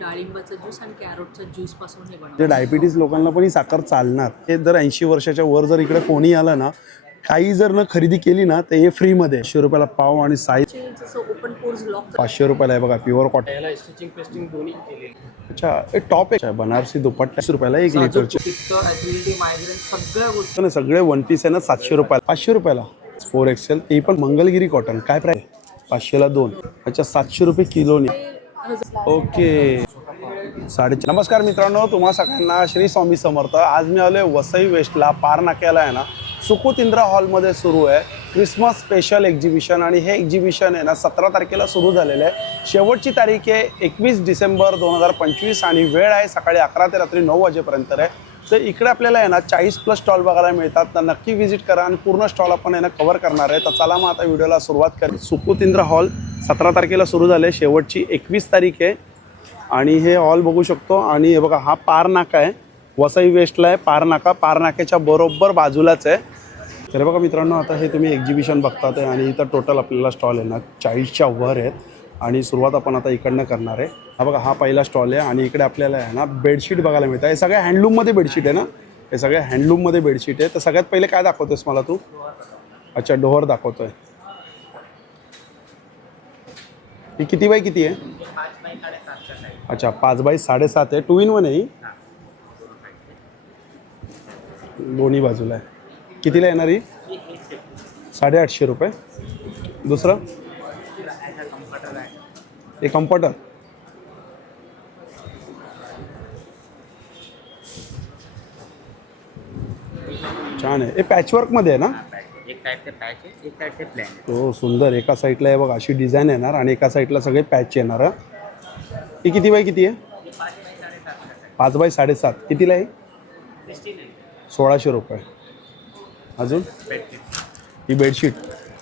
डाळिंबाचा ज्यूस आणि कॅरोटचा ज्यूस पासून हे जे बनवतात. डायबिटीज लोकांना पण ही साखर चालणार. हे जर 80 वर्षाच्या वर जर इकडे कोणी आलं ना, काही जर न खरेदी केली ना, तर हे फ्रीमध्ये 100 रुपयाला पाव आणि साईज चे जसं ओपन पोर्स लॉक 500 रुपयाला आहे बघा, प्युअर कॉटन. याला स्टिचिंग पेस्टिंग दोन्ही केलेली. अच्छा, हे टॉप आहे बनारसी दुपट्टा 30 रुपयाला 1 लिटरचे. पित्त, ऍसिडिटी, मायग्रेन सगळ्या गोष्टी. आणि सगळे वन पीस आहे ना 700 रुपयाला, 500 रुपयाला 4XL. ते पण मंगलगिरी कॉटन. काय प्राईस? 500ला 2. अच्छा, 700 रुपये किलोने. ओके. नमस्कार मित्रांनो, तुम्हा सगळ्यांना श्री स्वामी समर्थ. आज मी आलोय वसई वेस्टला पार नाक्याला आहे ना, सुकुत इंद्रा हॉलमध्ये सुरू आहे क्रिसमस स्पेशल एक्झिबिशन. आणि हे एक्झिबिशन आहे ना 17 तारखेला सुरू झालेलं आहे. शेवटची तारीख आहे 21 डिसेंबर 2025 आणि वेळ आहे सकाळी 11 ते रात्री 9 वाजेपर्यंत आहे. तर इकडे आपल्याला आहे ना 40+ स्टॉल बघायला मिळतात. तर नक्की व्हिजिट करा आणि पूर्ण स्टॉल आपण आहे ना कव्हर करणार आहे. तर चला मग आता व्हिडिओला सुरुवात करू. सुकुत इंद्रा हॉल 17 तारखेला सुरू झाले, शेवटची 21 तारीख आहे. आणि हे हॉल बघू शकतो. आणि हे बघा, हा पार नाका आहे, वसई वेस्टला आहे पार नाका. पार नाक्याच्या बरोबर बाजूलाच आहे. तर बघा मित्रांनो, आता हे तुम्ही एक्झिबिशन बघतात आहे आणि इथं टोटल आपल्याला स्टॉल आहे ना 40च्या वर आहेत. आणि सुरुवात आपण आता इकडनं करणार आहे. हा बघा, हा पहिला स्टॉल आहे. आणि इकडे आपल्याला आहे ना बेडशीट बघायला मिळतं. हे सगळ्या हँडलूममध्ये बेडशीट आहे ना, हे सगळ्या हँडलूममध्ये बेडशीट आहे. तर सगळ्यात पहिले काय दाखवतोयस मला तू? अच्छा, डोअर दाखवतोय. ही किती बाय किती आहे? अच्छा, 5 बाय 7.5 आहे. 2 in 1 आहे ही, दोन्ही बाजूला आहे. कितीला येणार ही? 850 रुपये. दुसरं एक कम्फर्टर. छान आहे. हे पॅचवर्कमध्ये आहे ना? एक साइड से पैच है, एक साइड से प्लेन है. हो, सुंदर. एका साईडला आहे बघा अशी डिझाईन येणार आणि एका साईडला सगळे पॅच येणार. ही किती बाय किती आहे? 5 बाय 7.5. कितीला आहे? 1600 रुपये. अजून ही बेडशीट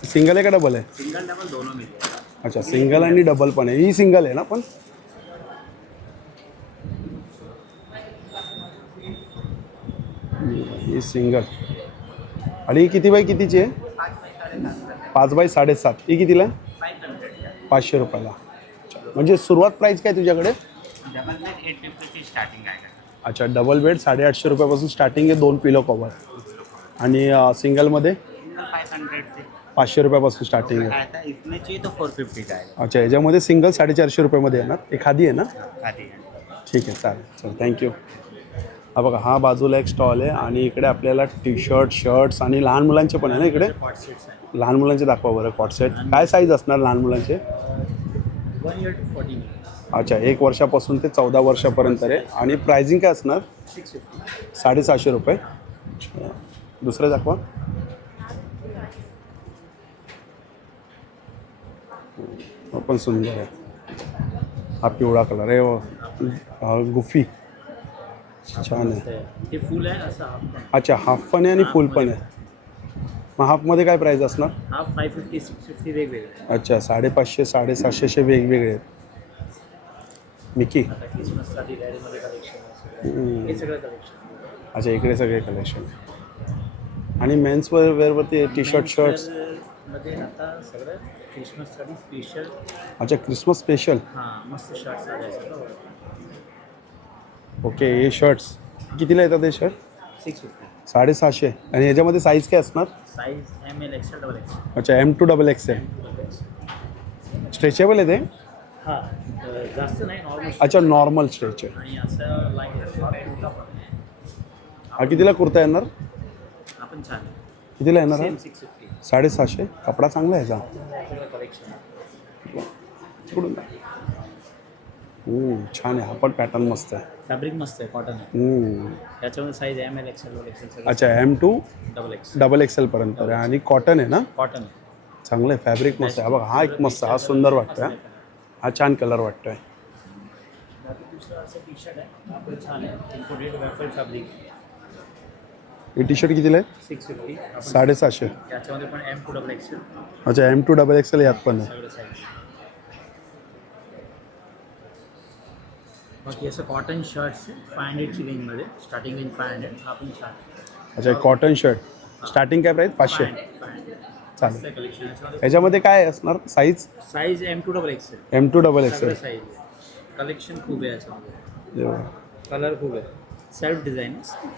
सिंगल आहे का डबल आहे? सिंगल डबल दोनों मिलते हैं. अच्छा, सिंगल आणि डबल पण आहे. ही सिंगल आहे ना पण? ही सिंगल. आणि ही किती बाय कितीची आहे? 5 बाय 7.5. ही कितीला आहे? 500 रुपयाला. म्हणजे सुरुवात प्राईस काय तुझ्याकडे? डबल बेड 850 से स्टार्टिंग आएगा. अच्छा, डबल बेड 850 रुपयापासून स्टार्टिंग आहे. 2 पिलो कवर. आणि सिंगलमध्ये सिंगल 500 से 500 रुपयापासून स्टार्टिंग आहे. आता इसमें चाहिए तो 450 का आएगा. अच्छा, याच्यामध्ये सिंगल 450 रुपयामध्ये येणार. एखादी आहे ना? आधी है. ठीक आहे, चालेल. चल, थँक्यू. हा बघा, हा बाजूला एक स्टॉल आहे. आणि इकडे आपल्याला टी शर्ट, शर्ट्स आणि लहान मुलांचे पण आहे ना इकडे? कॉट सेट्स आहे. लहान मुलांचे दाखवा बरं. कॉट सेट काय साईज असणार लहान मुलांचे? 1 year to 14 years. अच्छा, 1 वर्षापासून ते 14 वर्षापर्यंत आहे. आणि प्राइसिंग काय असणार? 650. 750 रुपये. दुसरं दाखवा. हा पण सुंदर आहे. हा पिवळा कलर आहे. गुफी छान आहे. हे फुल आहे असं हाफ पण. अच्छा, हाफ पण आहे आणि फुल पण आहे. मग हाफमध्ये काय प्राईस असणार? हाफ 550 650 वेगवेगळे. अच्छा, 550 750 वेगवेगळे आहेत. मिकी. आता क्रिसमससाठी रेडीमध्ये कलेक्शन हे सगळं कलेक्शन. अच्छा, इकडे सगळे कलेक्शन. आणि मेन्स वेअरवरती टी शर्ट, शर्ट्स. मध्ये आता सगळं क्रिसमससाठी स्पेशल. अच्छा, क्रिसमस स्पेशल. हां, मस्त शर्ट्स आले सगळं. ओके, हे शर्ट्स कितीला येतात हे शर्ट? 650. 750. आणि याच्यामध्ये साईज काय असणार? Size ML XL double XL. अच्छा, M to XXL. स्ट्रेचेबल आहे ते? हां, जास्त नाही, नॉर्मल. अच्छा, नॉर्मल स्ट्रेच आहे. आणि असं लाईन कुर्ता पण आहे. हा कितीला कुर्ता येणार? आपण छान कितीला येणार? सेम 650. 750. कपडा चांगला आहे याचा. कलेक्शन. कुठून? छान आहे. हा पण पॅटर्न मस्त आहे. फॅब्रिक मस्त आहे, कॉटन आहे. त्याच्यामध्ये size ML XL double XL सगळं. अच्छा, M to डबल XXL पर्यंत आहे. आणि कॉटन आहे ना? कॉटन आहे. चांगलं आहे. फॅब्रिक मस्त आहे. हा बघा, हा एक मस्त, हा सुंदर वाटतोय. हा छान कलर वाटतोय. दुसरं असं टी शर्ट आहे, आपण छान आहे. Imported wafer fabric. हे टी शर्ट कितीला आहे? 650. 750. त्याच्यामध्ये पण M to डबल XL अच्छा, M to XXL यात पण आहे. सगळं साईज. बाकी असं कॉटन शर्ट्स 500ची रेंजमध्ये, स्टार्टिंग रेंज 500. हा पण छान. अच्छा, कॉटन शर्ट स्टार्टिंग काय प्राईस? 500. 500. चालेल. कलेक्शन याच्यामध्ये काय असणार size? Size M to double XL. M to XXL. सगळं साईज आहे. कलेक्शन खूप आहे याच्यामध्ये, हे बघा कलर खूप आहे, self design,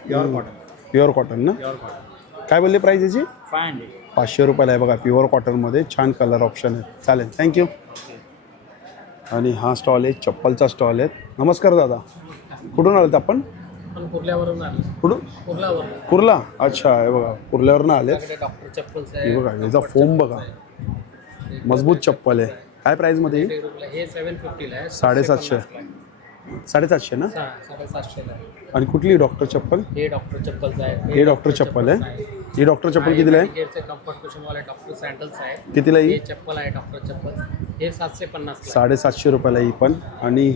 pure cotton, pure cotton ना. Pure cotton. काय बोलले प्राईस याची? 500. 500 रुपयाला आहे बघा. प्युअर कॉटनमध्ये छान कलर ऑप्शन आहे. चालेल, थँक्यू. आणि हा स्टॉल आहे, चप्पलचा स्टॉल आहे. नमस्कार दादा, कुठून आलात आपण? पण कुर्ल्यावरून आलो, कुठून? कुर्ल्यावरून. कुर्ला, अच्छा. हे बघा कुर्ल्यावरनं आले. डॉक्टर चप्पल्स हे आहे, बघा याचा फोम बघा, मजबूत चप्पल आहे. काय प्राईजमध्ये? हे 750 आहे, 750. 750 ना. 750 आहे. आणि कुठली डॉक्टर चप्पल? हे डॉक्टर चप्पल्स आहे, हे डॉक्टर चप्पल आहे. ही डॉक्टर चप्पल कितीला आहे? मेडिकेअरचे कम्फर्ट कुशन वाले डॉक्टर सॅन्डल्स आहे. कितीला हे ही? चप्पल आहे डॉक्टर चप्पल, हे 750 ला. 750 रुपयाला ही पण. आणि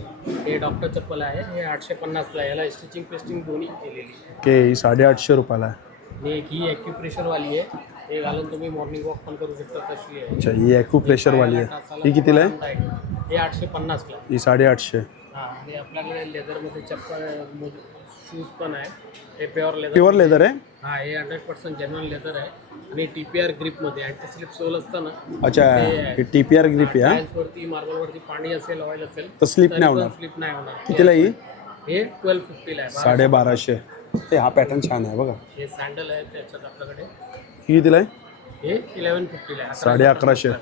हे डॉक्टर चप्पल आहे, हे 850 ला आहे. याला स्टिचिंग पेस्टिंग दोन्ही केलेली. के ही 850 रुपयाला आहे. आणि एक ही ॲक्युप्रेशर वाली आहे, हे घालून तुम्ही मॉर्निंग वॉक पण करू शकता, तशी आहे. अच्छा, ही ॲक्युप्रेशरवाली आहे. ही कितीला आहे? हे 850 ला. ही 850. हां, आणि आपल्याकडे लेदरमध्ये चप्पल शूज पण आहे, हे प्युअर लेदर. प्युअर लेदर आहे. हां, हे 100% जेन्युइन लेदर आहे. आणि TPR ग्रिपमध्ये अँटी स्लिप सोल असतं ना. अच्छा, हे TPR ग्रिप आहे. टाईल्सवरती, मार्बलवरती पाणी असेल, ऑइल असेल तर स्लिप नाही होणार. स्लिप नाही होणार. कितीला ही? हे 1250 ला आहे. 1250. हे हा पॅटर्न छान आहे बघा. हे सँडल आहे त्याच्यात आपल्याकडे, ही कितीला आहे? हे 1150 ला आहे. 1150.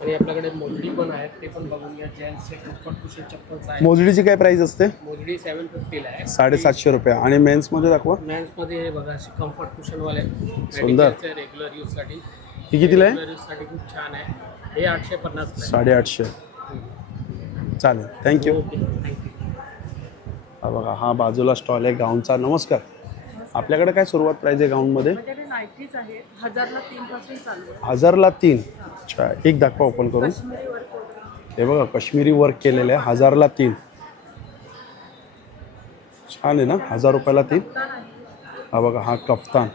आणि आपल्याकडे मोजडी पण आहेत, ते पण बघून घ्या. जेंट्सचे कम्फर्ट कुशन चप्पल्स आहेत. मोजडीची काय प्राइस असते? मोजडी 750 ला आहे. 750 रुपये. आणि मेन्समध्ये दाखवा. मेन्समध्ये हे बघा, असे कम्फर्ट कुशनवाले सुंदर. रेग्युलर यूजसाठी. ही कितीला आहे? रेग्युलर यूजसाठी खूप छान आहे. हे 850 ला आहे. 850. चालेल, थँक्यू. Okay, thank you. हा बघा, हा बाजूला स्टॉल आहे गाऊनचा. नमस्कार, आपल्याकडे काय सुरुवात प्राइस आहे गाऊनमध्ये? माझ्याकडे नाईटीज आहेत, 1000ला 3 पासून चालू आहे. 1000ला 3. अच्छा, एक दाखवा ओपन करून. काश्मीरी वर्क वगैरे. हे बघा, काश्मीरी वर्क केलेलं आहे. 1000ला 3. छान आहे ना, 1000 रुपयाला 3. हा बघा, हा कफ्तान.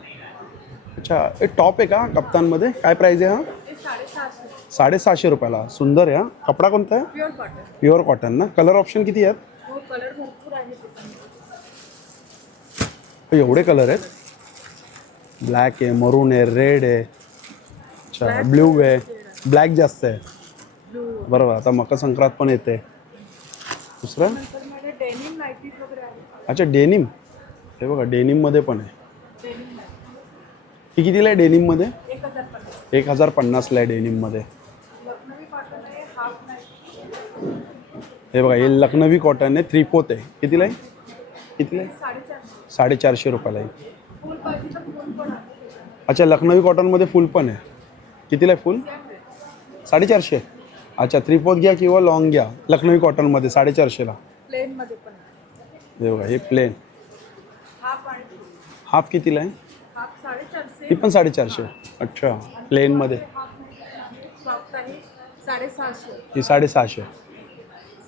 अच्छा, हे टॉप आहे का कप्तानमध्ये? काय प्राइस आहे हा? ते 750. 750 रुपयाला. सुंदर आहे हा. कपडा कोणता आहे? Pure cotton. प्युअर कॉटन ना. कलर ऑप्शन किती आहेत? हो, कलर भरपूर आहे त्याच्यामध्ये. एवढे कलर आहेत. ब्लॅक आहे, मरून आहे, रेड आहे, अच्छा ब्ल्यू आहे, ब्लॅक जास्त आहे. ब्लू. बरोबर. आता मकर संक्रांत पण येते. दुसरं? नंतर माझे डेनिम नाईटीज वगैरे आहेत. अच्छा, डेनिम. हे बघा, डेनिममध्ये पण आहे. डेनिम नाईटी ही कितीला आहे डेनिममध्ये? 1050. 1050ला आहे डेनिममध्ये. लखनवी कॉटन आहे, हाफ नाईटी. हे बघा, हे लखनवी कॉटन आहे, 3/4 आहे. कितीला आहे? कितीला आहे? 450. 450 रुपयाला आहे. फुल पाहिजे तर फुल पण आहे. अच्छा, लखनवी कॉटनमध्ये फुल पण आहे. कितीला आहे फुल? 450. अच्छा, 3/4 घ्या किंवा लॉंग घ्या. लखनवी कॉटनमध्ये 450ला. प्लेन मध्ये पण आहे. हे बघा, हे प्लेन. हाफ आणि फुल. हाफ कितीला आहे? हाफ 450. ही पण 450. अच्छा, प्लेनमध्ये. हाफ नाईटी सॉफ्ट आहे 650. ही 650.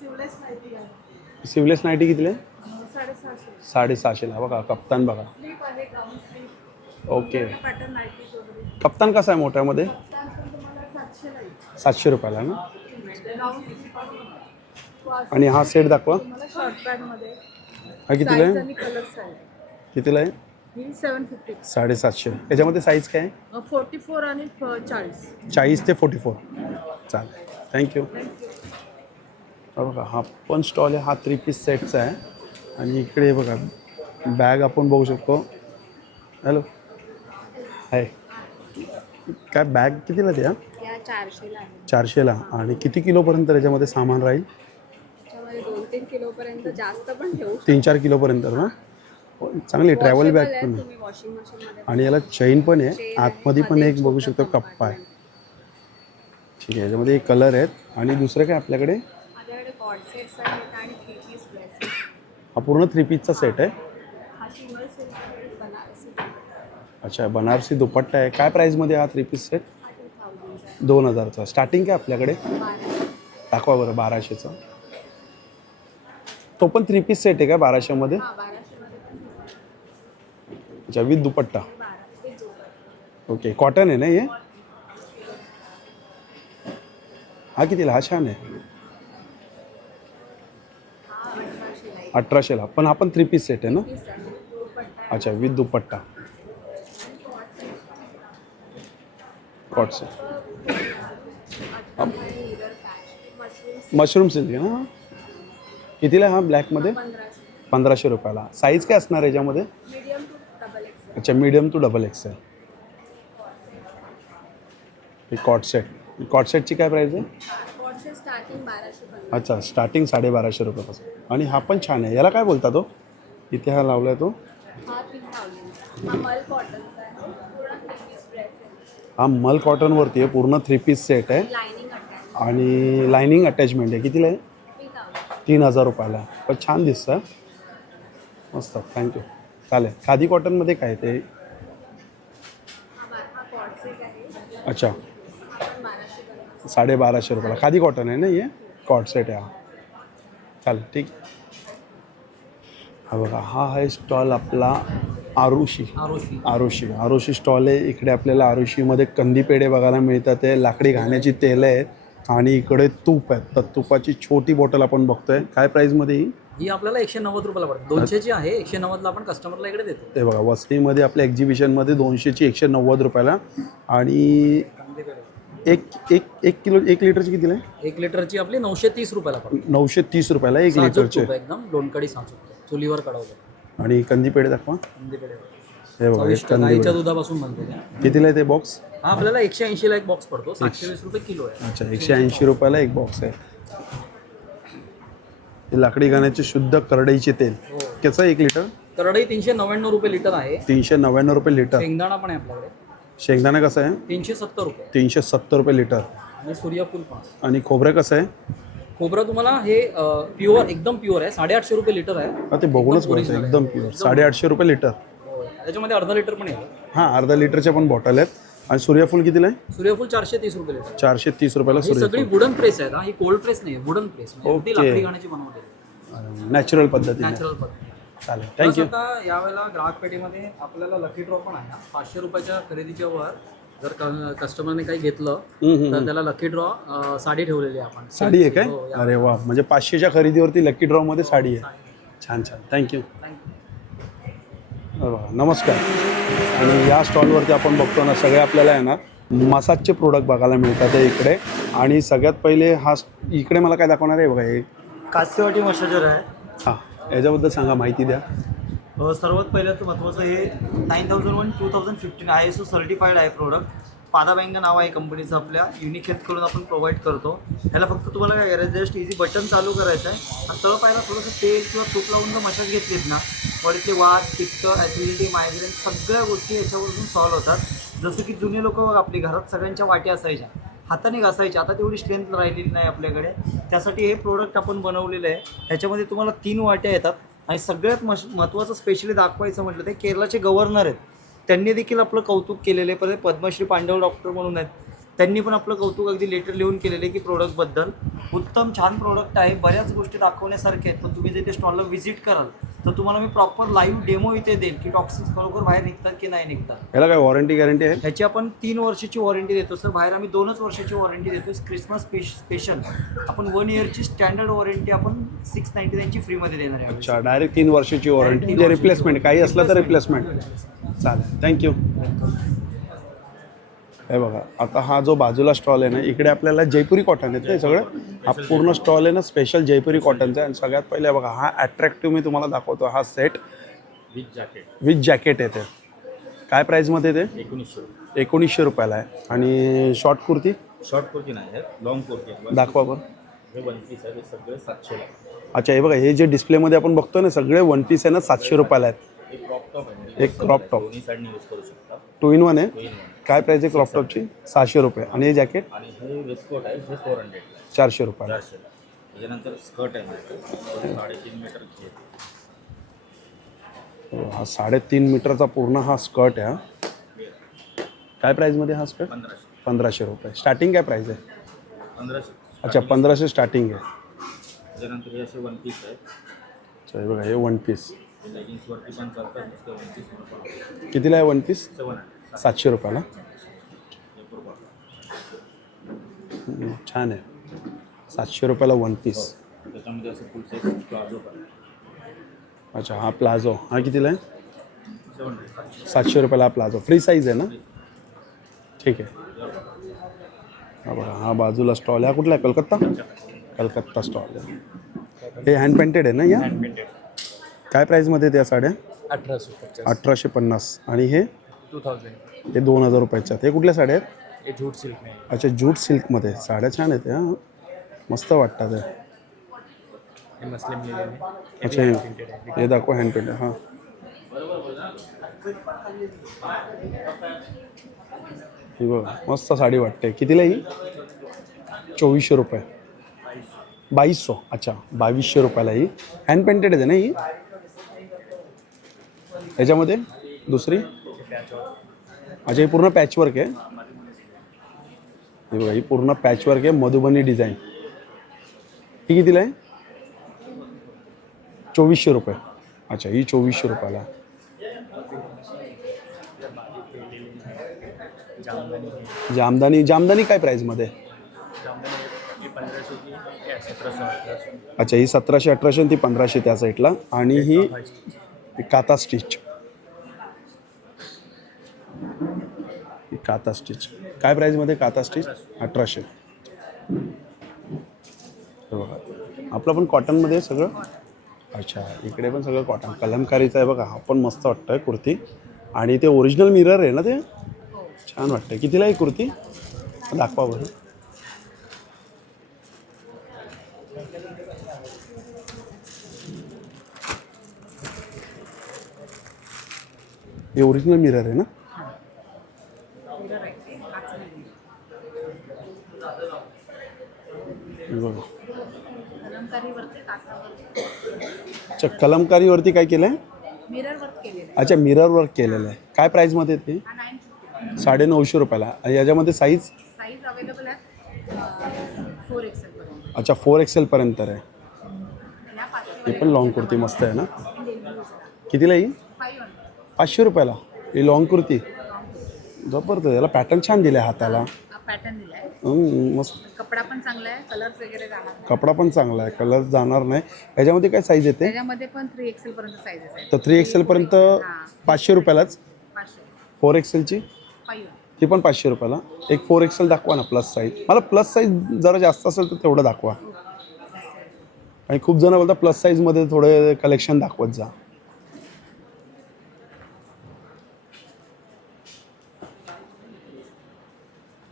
सिवलेस नाईटी आहे सिवलेस नाईटी कितीला आहे? 650. 650ला. बघा, कप्तान बघा. स्लीप आहे, गाऊन स्लीप. ओके. पॅटर्न नाईटीज वगैरे. कप्तान कसा आहे मोठ्यामध्ये? कप्तान पण तुम्हाला 700 ला येईल. 700 रुपयाला ना. गाऊन स्लीप आणि हा सेट दाखवा. तुम्हाला शॉर्ट पॅन्ट मध्ये हा कितीला साईज आहे? आणि कलर्स आहे. कितीला आहे? ही 750. 750. याच्यामध्ये साईज काय आहे? 44 आणि 40. 40 ते 44. चालेल, थँक्यू. हा बघा, हा पण स्टॉल आहे. हा 3 पीस सेटचा आहे. आणि इकडे बघा, बॅग आपण बघू शकतो. हॅलो, आहे काय बॅग कितीला द्या? या 400 ला आहे. 400ला. आणि किती किलोपर्यंत त्याच्यामध्ये सामान राहील? त्याच्यामध्ये 2-3 किलो पर्यंत जास्त पण ठेवू. 3-4 किलोपर्यंत ना. चांगली ट्रॅव्हल बॅग पण आहे. तुम्ही वॉशिंग मशीन मध्ये. आणि याला चैन पण आहे. Chain आतमध्ये पण मध्ये एक बघू शकतो छोटा कप्पा आहे. ठीक आहे, याच्यामध्ये एक कलर आहेत. आणि दुसरं काय आपल्याकडे? माझ्याकडे कॉर्ड सेट्स आहेत आणि 3 पीस ड्रेसेस. हा पूर्ण 3 पीसचा सेट आहे. हा सिंगल सिल्क बनारसी. अच्छा, बनारसी दुपट्टा आहे. काय प्राईजमध्ये हा 3 पीस सेट? 2000 2000चा. स्टार्टिंग काय आपल्याकडे? 1200. दाखवा बरं. 1200चा. तो पण 3 पीस सेट आहे का 1200मध्ये? हा 1200 मध्ये पण अच्छा, विथ दुपट्टा. 1200. ओके, कॉटन आहे ना हे? हा कितीला? हा छान आहे. 1800ला. पण हा पण 3 पीस सेट आहे ना? अच्छा, with dupatta. Cord set. Mushroom silk आहे ना. कितीला आहे हा ब्लॅकमध्ये? 1500. 1500 रुपयाला. साईज काय असणार याच्यामध्ये? Medium to double XL. अच्छा, मीडियम टू डबल एक्सेल. हे कॉट सेट. कॉट सेटची काय प्राईस आहे? कॉटचे स्टार्टिंग 1250. अच्छा, स्टार्टिंग 1250 रुपयापासून. आणि हा पण छान आहे. याला काय बोलता तो? इथे हा लावला आहे तो. हा पिन लावलेला. हा मल कॉटनचा आहे. पूर्ण 3 पीस ड्रेस आहे. हा मल कॉटनवरती आहे. पूर्ण 3 पीस सेट आहे लाइनिंग अटॅच. आणि लायनिंग अटॅचमेंट आहे. कितीला आहे? 3000. 3000 रुपयाला आहे. पण छान दिसतं. मस्त, थँक्यू. चालेल. खादी कॉटनमध्ये काय ते? हा कॉट सेट आहे. अच्छा, हा पण 1200 करणार. 1250 रुपयाला. खादी कॉटन आहे ना हे? कॉट सेट आहे हा. चालेल, ठीक आहे. हा बघा, हा आहे स्टॉल आपला आरुषी. आरुषी स्टॉल आहे. इकडे आपल्याला आरुषीमध्ये कंदी पेढे बघायला मिळतात. ते लाकडी घाण्याची तेलं आहेत आणि इकडे तूप आहेत. तर तुपाची छोटी बॉटल आपण बघतोय. काय प्राईजमध्ये ही आपल्याला 190 रुपयाला पडते. 200ची आहे, 190ला आपण कस्टमरला इकडे देतो. ते बघा, वसईमध्ये आपल्या एक्झिबिशनमध्ये 200ची 190 रुपयाला. आणि एक लिटरची कितीला आहे? 1 लिटरची आपली 930 रुपयाला पडते. 930 रुपयाला 1 साजूक लिटरचे. तूप एकदम लोणकडी साजूक चुलीवर कढवलं. आणि कंदी पेढे दाखवा. हे बघा, हे कंदी गाईच्या पेढे. दुधापासून बनते त्या. कितीला आहे ते बॉक्स? हा आपल्याला 180 ला एक बॉक्स पडतो. 720 रुपये किलो आहे. अच्छा, 180 रुपयाला एक बॉक्स आहे. हे लाकडी घाण्याचे शुद्ध करडईचे तेल. त्याचं 1 लिटर? करडई 399 रुपये लिटर आहे. 399 रुपये लिटर. शेंगदाणा पण आहे आपल्याकडे. शेंगदाणा कसं आहे? 370 रुपये. 370 रुपये लिटर. आणि सूर्यफूल 5. आणि खोबरं कसं आहे? खोबरं तुम्हाला हे प्युअर एकदम प्युअर आहे. 850 रुपये लिटर आहे. हा, ते बघूनच बघायचं. एकदम प्युअर. 850 रुपये लिटर. त्याच्यामध्ये अर्धा लिटर पण येईल. हां, अर्धा लिटरच्या पण बॉटल आहेत. आणि सूर्यफूल कितीला आहे? सूर्यफूल 430 रुपये लिटर. 430 रुपयाला ही सगळी सूर्यफूल. वुडन प्रेस आहे. ही कोल्ड प्रेस नाही, वुडन प्रेस. ओके. लाकडी घाण्याची बनवते. नॅचरल पद्धतीने. नॅचरल पद्धती. चालेल, प्लस थँक्यू. आता यावेळेला ग्राहक पेठेमध्ये आपल्याला लकी ड्रॉ पण आहे. 500 रुपयाच्या खरेदीच्या वर जर कस्टमरने काही घेतलं तर त्याला लकी ड्रॉ साडी ठेवलेली आहे आपण. साडी आहे काय? हो, या. अरे वा, म्हणजे 500च्या खरेदीवरती लकी ड्रॉमध्ये साडी आहे. छान छान, थँक्यू. नमस्कार. आणि या स्टॉलवरती आपण बघतो ना, सगळे आपल्याला आहे ना मसाजचे प्रोडक्ट बघायला मिळतात आहे इकडे. आणि सगळ्यात पहिले हा इकडे मला काय दाखवणार आहे बघा, हे कासेवाटी मसाजर आहे. हां, याच्याबद्दल सांगा, माहिती द्या. सर्वात पहिलं तर महत्त्वाचं हे 9001 2015 ISO सर्टिफाईड आहे प्रोडक्ट. पादाबँगा नाव आहे कंपनीचं. आपल्या युनिक हेल्थकडून आपण प्रोव्हाइड करतो. ह्याला फक्त तुम्हाला काय करायचं, जस्ट इझी बटन चालू करायचं आहे. तळ पायला थोडंसं तेल किंवा तूप लावून जर मसाज घेतलीत ना, बरेचसे वात, पित्त, ॲसिडिटी, मायग्रेन सगळ्या गोष्टी याच्यावरून सॉल्व्ह होतात. जसं की जुने लोक आपली घरात सगळ्यांच्या वाट्या असायच्या, हाताने घासायच्या. आता तेवढी स्ट्रेंथ राहिलेली नाही आपल्याकडे. त्यासाठी हे प्रोडक्ट आपण बनवलेलं आहे. ह्याच्यामध्ये तुम्हाला 3 वाट्या येतात. आणि सगळ्यात महत्त्वाचं स्पेशली दाखवायचं म्हटलं ते केरळाचे गव्हर्नर आहेत. त्यांनी देखील आपलं कौतुक केलेलं आहे. परत पद्मश्री पांडव डॉक्टर म्हणून आहेत, त्यांनी पण आपलं कौतुक अगदी लेटर लिहून केलेलं आहे की प्रोडक्टबद्दल. उत्तम छान प्रोडक्ट आहे. बऱ्याच गोष्टी दाखवण्यासारख्या आहेत. पण तुम्ही जर ते स्टॉलला व्हिजिट कराल तर तुम्हाला मी प्रॉपर लाईव्ह डेमो इथे देईल की टॉक्सिन्स खरोखर बाहेर निघतात की नाही निघतात. याला काय वॉरंटी गॅरंटी आहे? ह्याची आपण 3 वर्षाची वॉरंटी देतो सर. बाहेर आम्ही 2च वर्षाची वॉरंटी देतो. क्रिसमस स्पेशल आपण 1 इयरची स्टँडर्ड वॉरंटी आपण 699ची फ्रीमध्ये देणार आहे. अच्छा, डायरेक्ट 3 वर्षाची वॉरंटी. म्हणजे रिप्लेसमेंट काही असलं तर रिप्लेसमेंट. चालेल, थँक्यू. हे बघा, आता हा जो बाजूला स्टॉल आहे ना, इकडे आपल्याला जयपुरी कॉटन आहेत. ते सगळं हा पूर्ण स्टॉल आहे ना स्पेशल जयपुरी कॉटनचा आहे. आणि सगळ्यात पहिले बघा, हा अट्रॅक्टिव्ह मी तुम्हाला दाखवतो. हा सेट विथ जॅकेट आहे. ते काय प्राईजमध्ये? ते 1900 रुपयाला आहे. आणि शॉर्ट कुर्ती नाही आहे, लॉंग कुर्ती दाखवा बरं. हे 1 पीस आहे, हे सगळे 700 ला. अच्छा, हे बघा, हे जे डिस्प्लेमध्ये आपण बघतो ना, सगळे 1 पीस आहे ना, 700 रुपयाला आहेत. एक क्रॉप टॉप आहे, एक क्रॉप टॉप दोन्ही साईडने यूज करू शकता. 2 in 1 आहे. 2 in 1. काय प्राईज आहे क्रॉप टॉपची? 600 रुपये. आणि हे जॅकेट आणि हे वेस्टकोट आहे, हे 400 400 रुपयाला. 400 ला. त्याच्यानंतर स्कर्ट आहे माझं, 3.5 मीटरची आहे. हा 3.5 मीटरचा पूर्ण हा स्कर्ट आहे. काय प्राईजमध्ये हा स्कर्ट? 1500 रुपये. स्टार्टिंग काय प्राईज आहे? 1500. अच्छा, 1500 स्टार्टिंग आहे. त्याच्यानंतर हे असे 1 पीस आहे. अच्छा, हे बघा, हे 1 पीस लेगिन्सवरती पण चालतात. नुसतं 1 पीसवर पण कितीला आहे 1 पीस? 700. 700 रुपयाला. छान आहे. 700 रुपयाला 1 पीस. त्याच्यामध्ये असं फुल साईज प्लाझो पण. अच्छा, हा प्लाझो हा कितीला आहे? 700. 700 रुपयाला हा प्लाझो. फ्री साईज आहे ना? ठीक आहे. हा बघा, हा बाजूला स्टॉल आहे. हा कुठला आहे? कलकत्ता स्टॉल आहे. हे हँड पेंटेड आहे ना या? हँड पेंटेड काय प्राईजमध्ये त्या साड्या? 1850 1850. आणि हे 2000 हे 2000 रुपयाच्या. हे कुठल्या साड्या आहेत? हे जूट सिल्क में अच्छा, जूट सिल्कमध्ये साड्या छान आहेत हां, मस्त वाटतात. हे मसलिन लिनन है. अच्छा, हे दाखवा हँड पेंटेड. हां, ही बघा मस्त साडी वाटते. कितीला ही? 2400 रुपये. 2200. अच्छा, 2200 रुपयाला ही हँड पेंटेड आहे ना ही? ह्याच्यामध्ये दुसरी? अच्छा, ही पूर्ण पॅचवर्क आहे. हे बघा, ही पूर्ण पॅचवर्क आहे, मधुबनी डिझाईन. ही कितीला आहे? 2400 रुपये. अच्छा, ही 2400 रुपयाला. जामदानी. जामदानी काय प्राईजमध्ये? अच्छा, ही 1700-1800 आणि ती 1500 त्या साईडला. आणि ही काता स्टिच. काता स्टिच काय प्राईजमध्ये? काता स्टिच 1800. हे बघा, आपलं पण कॉटनमध्ये सगळं. अच्छा, इकडे पण सगळं कॉटन कलमकारीचं आहे बघा. हा पण मस्त वाटतं आहे कुर्ती. आणि ते ओरिजिनल मिरर आहे ना, ते छान वाटतं. कितीला आहे कुर्ती? दाखवा बरं. हे ओरिजिनल मिरर आहे ना? बघा, अच्छा, कलमकारीवरती काय केलं आहे? मिरर वर्क केलेलं अच्छा, मिरर वर्क केलेलं आहे. काय प्राईजमध्ये ते? आहे. 950 रुपयाला. आणि याच्यामध्ये साईज? साईज अवेलेबल आहे 4XL पर्यंत. अच्छा, 4XL पर्यंत आहे. या 500 हे पण लॉंग कुर्ती मस्त आहे ना? कितीला ही? 500 रुपयाला ही लॉंग कुर्ती. जबरदस्त. याला पॅटर्न छान दिला आहे हाताला. पॅटर्न दिलाय. मस्त. कपडा पण चांगला आहे, कलर्स वगैरे जाणार नाही. कपडा पण चांगला आहे, कलर जाणार नाही. याच्यामध्ये काय साईज येते? त्याच्यामध्ये पण 3XL पर्यंत साईजेस आहेत. तर 3XL पर्यंत 500 रुपयालाच. 500 4XLची 5. ती पण 500 रुपयाला. एक 4XL दाखवा ना प्लस साईज. मला प्लस साईज जरा जास्त असेल तर तेवढं दाखवा. आणि खूप जण बोलतात प्लस साईजमध्ये थोडे कलेक्शन दाखवत जा.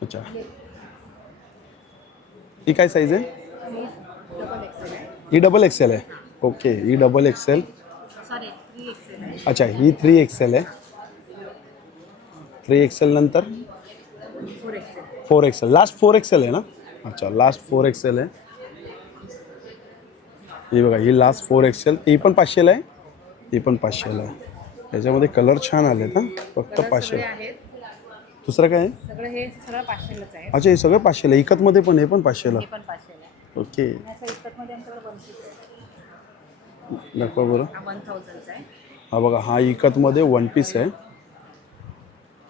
अच्छा, ही काय साईज आहे? ही XXL आहे. ओके, ही XXL. सॉरी 3XL आहे. अच्छा, ही 3XL आहे. 3XL नंतर 4XL. लास्ट 4XL आहे ना? अच्छा, लास्ट 4XL आहे. ही बघा, ही लास्ट 4XL. ही पण 500ला आहे. ही पण 500ला आहे. याच्यामध्ये कलर छान आले ना, फक्त 500. आहेत दुसरं काय आहे? सगळं, हे सगळं 500लाच आहे. अच्छा, हे सगळं 500ला. इकतमध्ये पण हे पण 500ला. हे पण 500ला आहे. ओके, असं इकतमध्ये आमच्याकडे 1 आहे. दाखवा बरं. हा 1000चा आहे. हा बघा, हा इकतमध्ये 1 पीस आहे.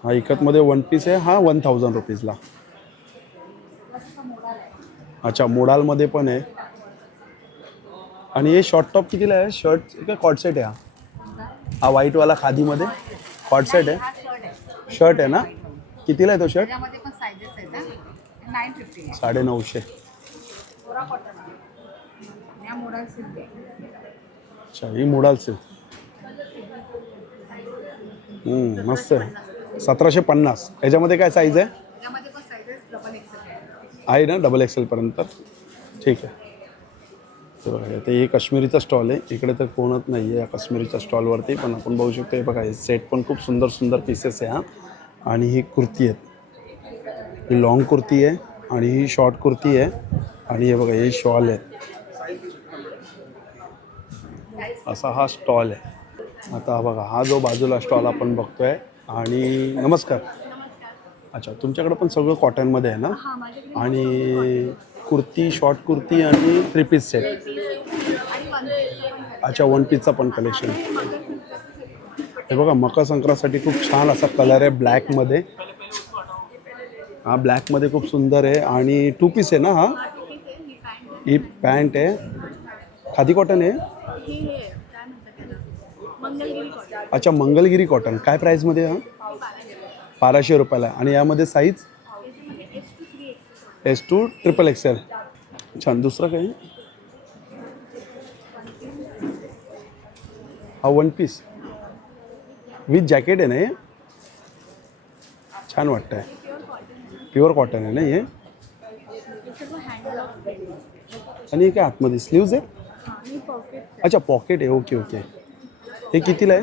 हा इकतमध्ये 1 पीस आहे. हा 1000 रुपीजला. अच्छा, मोडालमध्ये पण आहे. आणि हे शॉर्ट टॉप कितीला आहे? शर्ट का कॉट सेट आहे? हा व्हाईटवाला खादीमध्ये कॉट सेट आहे. हा शर्ट आहे. शर्ट आहे ना? कितीला आहे तो शर्ट? त्याच्यामध्ये पण साईजेस आहेत ना. 950 आहे. 950. कोरा कॉटन आहे. या मोडाल सिल्क आहे. अच्छा, ही मोडाल सिल्क. मस्त आहे. 1750. याच्यामध्ये काय साईज आहे? त्यामध्ये पण साईजेस XXL आहे ना? XXL पर्यंत. ठीक आहे. तर बघा, आता हे काश्मीरीचा स्टॉल आहे. इकडे तर कोणच नाही आहे या काश्मीरीच्या स्टॉलवरती, पण आपण बघू शकतो. हे बघा, हे सेट पण खूप सुंदर सुंदर पीसेस आहे. हा, आणि ही कुर्ती आहेत. ही लॉंग कुर्ती आहे आणि ही शॉर्ट कुर्ती आहे. आणि हे बघा, हे शॉल आहे. असा हा स्टॉल आहे. आता हा बघा, हा जो बाजूला स्टॉल आपण बघतोय. आणि नमस्कार. अच्छा, तुमच्याकडे पण सगळं कॉटनमध्ये आहे ना? आणि कुर्ती, शॉर्ट कुर्ती आणि 3 पीस सेट. अच्छा, 1 पीसचा पण कलेक्शन. हे बघा, मकर संक्रांतीसाठी खूप छान असा कलर आहे ब्लॅकमध्ये. हा ब्लॅकमध्ये खूप सुंदर आहे. आणि 2 पीस आहे ना? हा, ही पॅन्ट आहे. खादी कॉटन आहे. अच्छा, मंगलगिरी कॉटन. काय प्राईजमध्ये? हा 1200 रुपयाला. आणि यामध्ये साईज S to XXL. छान. दुसरं काही? हा वन पीस विथ जॅकेट आहे ना हे, छान वाटतं आहे. प्युअर कॉटन आहे ना हे. आणि हे काय आतमध्ये स्लीव्ज आहे. अच्छा पॉकेट आहे. Okay okay. हे कितीला आहे?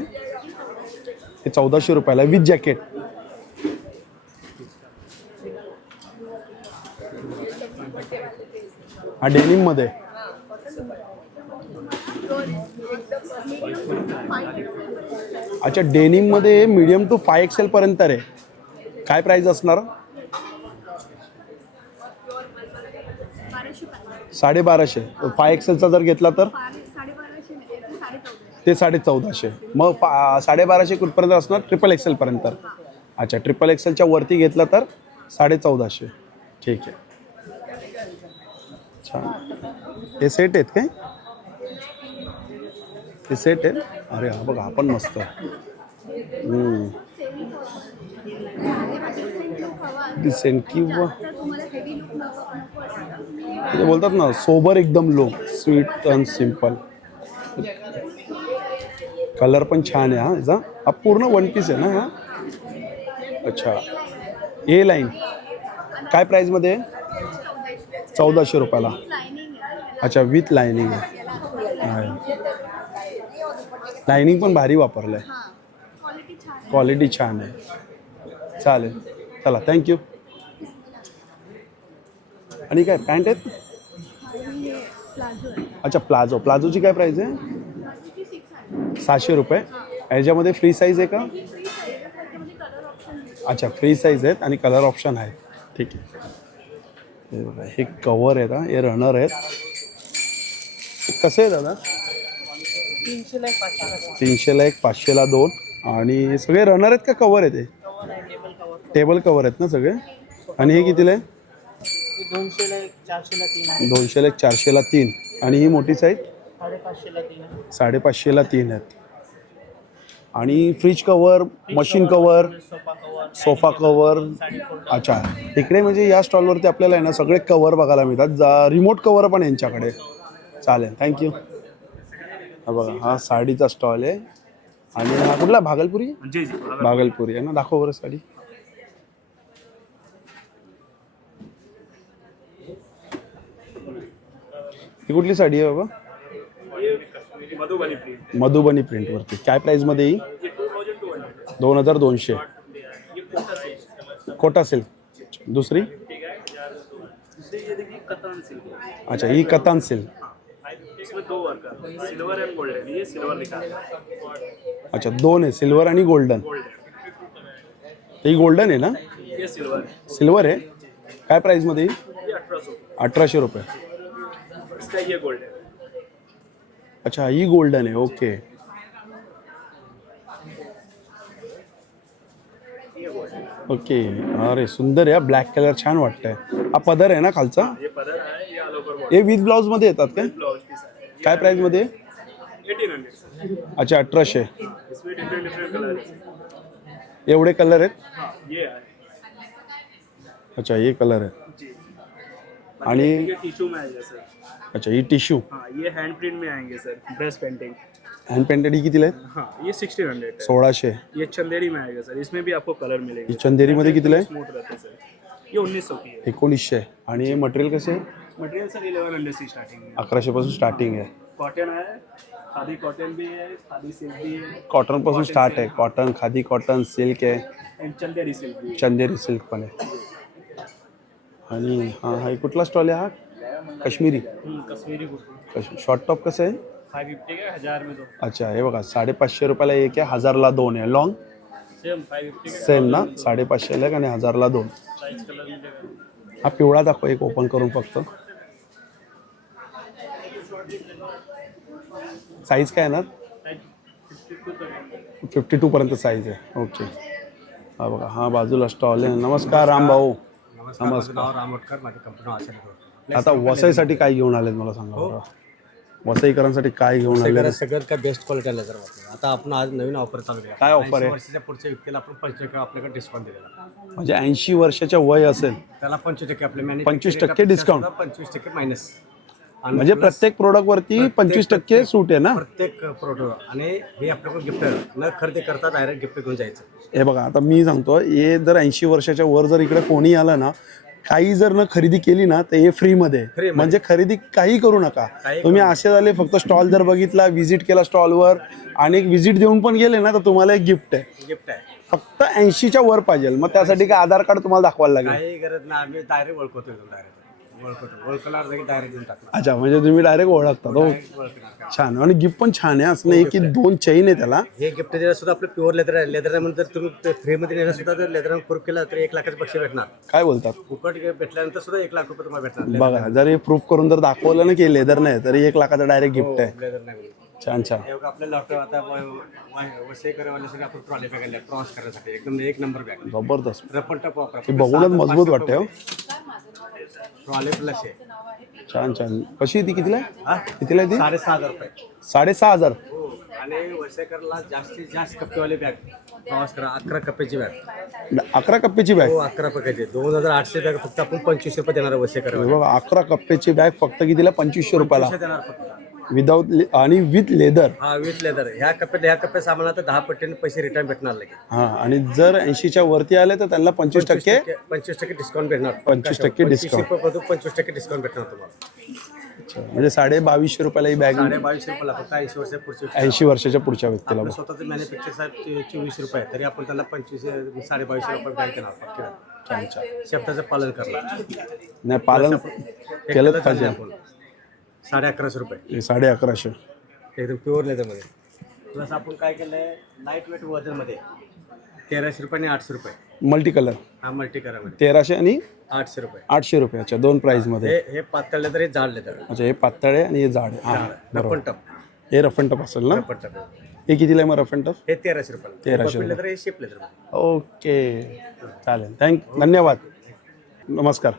हे 1400 रुपयाला विथ जॅकेट. हा डेनिममध्ये. अच्छा डेनिममध्ये मीडियम टू 5XL पर्यंत आहे. काय प्राईस असणार? 1250. 5XLचा जर घेतला तर ते 1450. मग 1250 कुठपर्यंत असणार? XXL पर्यंत. अच्छा XXLच्या वरती घेतला तर 1450. ठीक आहे. छान. हे सेट आहेत काय? हे सेट आहे. अरे हा बघा हा पण मस्त. डिसेंट किंवा ते बोलतात ना सोबर एकदम low, sweet and simple. Colour पण छान आहे. हा याचा हा पूर्ण वन पीस आहे ना हा. अच्छा ए लाईन काय प्राईजमध्ये आहे? 1400 रुपयाला. अच्छा विथ लायनिंग आहे. लायनिंग पण भारी वापरलं आहे. क्वालिटी छान आहे. चालेल चला थँक्यू. आणि काय पॅन्ट आहेत? अच्छा प्लाझोची काय प्राईस आहे? 600 रुपये. ह्याच्यामध्ये फ्री साईज आहे का? अच्छा फ्री साईज आहेत आणि कलर ऑप्शन आहे. ठीक आहे. हे बघा हे कवर आहेत. हे रनर आहेत. कसे आहे दादा? 300ला 1 500ला 2. आणि सगळे रनर आहेत का कवर आहेत? हे टेबल कवर आहेत ना सगळे. आणि हे कितीला आहे? 200ला 1 400ला 3. 200ला 1 400ला 3. आणि ही मोठी साईज 550ला 3. 550ला 3 आहेत. आणि fridge cover, machine cover, sofa cover. अच्छा इकडे म्हणजे या स्टॉलवरती आपल्याला आहे ना सगळे कवर बघायला मिळतात. रिमोट कवर पण यांच्याकडे. चालेल थँक्यू. हा बघा हा साडीचा स्टॉल आहे. आणि हा कुठला? भागलपुरी. भागलपुरी आहे ना. दाखव बरं साडी. ही कुठली साडी आहे बाबा? मधुबनी प्रिंटवरती. काय प्राईजमध्ये येईल? 2200. कोटा सिल्क. दुसरी? अच्छा ही कतान सिल्क. अच्छा 2 आहे सिल्वर आणि गोल्डन. ही गोल्डन आहे ना? सिल्वर आहे. काय प्राईजमध्ये येईल? 1800 रुपये. अच्छा ही गोल्डन आहे. ओके. ओके. अरे सुंदर आहे. ब्लॅक कलर छान वाटतंय. हा पदर आहे ना खालचा? हे विथ ब्लाउज मध्ये येतात काय? काय प्राइस मध्ये? 1800. अच्छा 1800. एवढे कलर आहेत? अच्छा ये कलर है. आणि टिश्यू में आएगा सर. अच्छा ये टिश्यू. हाँ ये हैंड प्रिंट में आएंगे sir. Brush painting. Hand painted ही कितीला आहे? हाँ ये 1600 है. 1600. ये चंदेरी में आएगा सर. इसमें भी आपको कलर मिलेगा. चंदेरी मध्ये कितीला आहे? स्मूथ रहता है सर. ये 1900 की है. 1900. आणि मटेरियल कसे आहे? मटेरियल सर 1100 से स्टार्टिंग है. 1100 पासून स्टार्टिंग आहे. कॉटन है. खादी कॉटन भी है. खादी सिल्क भी है. कॉटन पासून स्टार्ट आहे. कॉटन, खादी कॉटन, सिल्क आहे. एंड चंदेरी सिल्क भी है. चंदेरी सिल्क पण आहे. आणि हां हा कुठला स्टॉल आहे हा? काश्मीरी. कश्मीरी कुर्ता. शॉर्ट टॉप कसं आहे? 550 का 1000 में दो. अच्छा हे बघा 550 रुपयाला एक आहे, 1000ला 2 आहे. लॉंग सेम 550 का. सेम ना? 550 ला आणि 1000ला 2. साइज कलर मिलेगा. हा पिवळा दाखव एक ओपन करून फक्त. साईज काय येणार? 52 पर्यंत साईज आहे. ओके. हा बघा हा बाजूला स्टॉल आहे. नमस्कार राम भाऊ. नमस्कार. रामोटकर. माझी कंपनी वाचन. आता वसईसाठी काय घेऊन आलेत मला सांगा बरं. वसईकरांसाठी काय घेऊन आले? सगळ्यात काय बेस्ट क्वालिटी आलं सर. आता आपण आज नवीन ऑफर चालू केला. काय ऑफर आहे? वर्षाच्या पुढच्या व्यक्तीला आपण 25% आपल्याकडे डिस्काउंट दिलेला. म्हणजे 80 वर्षाच्या वय असेल त्याला 25% आपले 25% डिस्काउंट. 25% मायनस. म्हणजे प्रत्येक प्रोडक्ट वरती 25% सूट आहे ना. प्रत्येक प्रोडक्ट आणि हे आपल्याकडे गिफ्ट न खरेदी करता डायरेक्ट गिफ्ट घेऊन जायचं. हे बघा आता मी सांगतो, हे जर 80 वर्षाच्या वर जर इकडे कोणी आलं ना, काही जर न खरेदी केली ना तर हे फ्रीमध्ये, म्हणजे खरेदी काही करू नका तुम्ही. असे झाले फक्त स्टॉल जर बघितला, व्हिजिट केला स्टॉलवर आणि एक व्हिजिट देऊन पण गेले ना तर तुम्हाला एक गिफ्ट आहे. फक्त 80च्या वर पाहिजे. मग त्यासाठी काय आधार कार्ड तुम्हाला दाखवायला लागेल? काही गरज नाही, आम्ही डायरेक्ट ओळखतो ओळखला डायरेक्ट देऊन टाकतो. अच्छा, म्हणजे तुम्ही डायरेक्ट ओळखता तो. छान. आणि गिफ्ट पण छान आहे, असं नाही की 2 चैन आहे त्याला. हे गिफ्ट दिलं सुद्धा आपलं प्युअर लेदर म्हणून जर तुम्ही फ्रीमध्ये नेलं सुद्धा जर लेदर प्रूफ केलं तर 1 लाखाचं बक्षीस भेटणार. काय बोलतात? फुकट भेटल्यानंतर सुद्धा 1 लाख रुपये तुम्हाला भेटणार. बघा, जर हे प्रूफ करून जर दाखवलं ना की लेदर नाही, तरी 1 लाखाचा डायरेक्ट गिफ्ट आहे. लेदर नाही. छान छान. आपल्या लॉकडाऊन आता वसईकरवाल्यासाठी आपण ट्रॉली बॅग आल्या क्रॉस करण्यासाठी एकदम 1 नंबर बॅग. जबरदस्त. रपण टप वापरा. हे बघूनच मजबूत वाटते हो. ट्रॉली प्लस आहे. छान छान. कशी आहे ती? कितीला आहे? कितीला आहे ती? 6,500 रुपये. 6,500. हो. आणि वसईकरला जास्तीत जास्त कप्पेवाली बॅग प्रवास करा. 11 कप्प्याची बॅग. 11 कप्प्याची बॅग. हो, 11 कप्प्याची 2,800 बॅग फक्त आपण 2500 रुपये देणार वसईकर. बघा, 11 कप्प्याची बॅग फक्त कितीला? 2500 रुपयाला. देणार फक्त विदाउट आणि विथ लेदर. हा, विथ लेदर. ह्या कप्प्यात सामानात 10 पटीने पैसे रिटर्न भेटणार लगेच. हा, आणि जर 80च्या वरती आले तर त्यांना 25% 25% डिस्काउंट भेटणार. 25% डिस्काउंट. 25% डिस्काउंट भेटणार तुम्हाला. म्हणजे 2250 रुपयाला ही बॅग. 2250 रुपयाला फक्त 80 वर्ष पुढचे. 80 वर्षाच्या पुढच्या व्यक्तीला. आपलं स्वतःचं मॅन्युफॅक्चर साहेब 24 रुपये तरी आपण त्याला 2250 रुपये बॅग देणार. शब्दाचं पालन करणार. नाही, पालन केलं पाहिजे. 1150 रुपये. हे 1150. एकदम प्युअर लेदरमध्ये. प्लस आपण काय केलंय लाईट वेट वजनमध्ये 1300 रुपये आणि 800 रुपये. Multi colour. हा, मल्टी करामध्ये 1300 आणि 800 रुपये. 800 रुपयाच्या 2 प्राइस मध्ये. हे पातळ लेदर, हे जाड लेदर. अच्छा, हे पातळ आहे आणि हे जाड आहे. हा, रपण टप. हे रफ अँड टफ असेल ना? रपण टप. हे कितीला आहे मग रफ अँड टफ? हे 1300 रुपयाला. 1300 लेदर, हे शेप लेदर. ओके, चालेल. धन्यवाद. नमस्कार.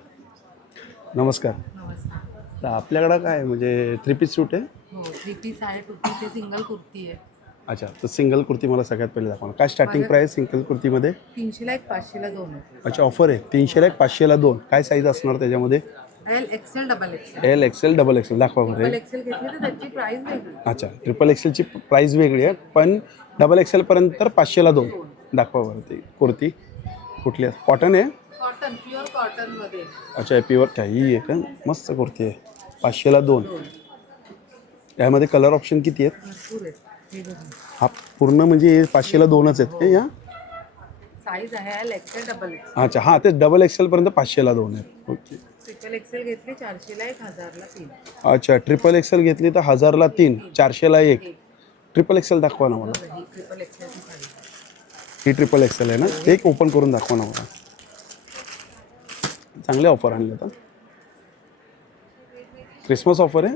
नमस्कार. तर आपल्याकडं काय म्हणजे 3 पीस सूट आहे? हो, 3 पीस आहे, 2 पीस आहे, सिंगल कुर्ती आहे. अच्छा, तर सिंगल कुर्ती मला सगळ्यात पहिले दाखवा. काय स्टार्टिंग प्राइस सिंगल कुर्तीमध्ये? 300ला 1, 500ला 2 आहे. अच्छा, ऑफर आहे. 300ला 1, 500ला 2. काय साईज असणार त्याच्यामध्ये? L XL, double XL. L XL, double XL दाखवा डबल बरं. एक्सेल घेतली तर त्याची प्राइस वेगळी. अच्छा, ट्रिपल एक्सेलची प्राइस वेगळी आहे, पण डबल एक्सेलपर्यंत तर 500ला 2 दाखवा बरं. ती कुर्ती कुठली आहे? कॉटन आहे? कॉटन, प्युअर कॉटन मध्ये. अच्छा, प्युअर काही आहे का? मस्त कुर्ती आहे. 500ला 2. यामध्ये कलर ऑप्शन किती आहेत? भरपूर आहेत. हे बघा. हा पूर्ण म्हणजे 500ला 2च आहेत का या? साईज आहे एल एक्सेल, डबल एक्सेल. अच्छा, हां, ते डबल एक्सेलपर्यंत 500ला 2 आहेत. ओके. ट्रिपल एक्सेल घेतली 400ला 1, 1000ला 3. अच्छा, ट्रिपल एक्सेल घेतली तर 1000ला 3, 400ला 1. ट्रिपल एक्सेल दाखवा ना मला. ही ट्रिपल एक्सेलची साईज. ही ट्रिपल एक्सेल आहे ना? एक ओपन करून दाखवा ना मला. चांगले ऑफर आणले आता. क्रिसमस ऑफर आहे.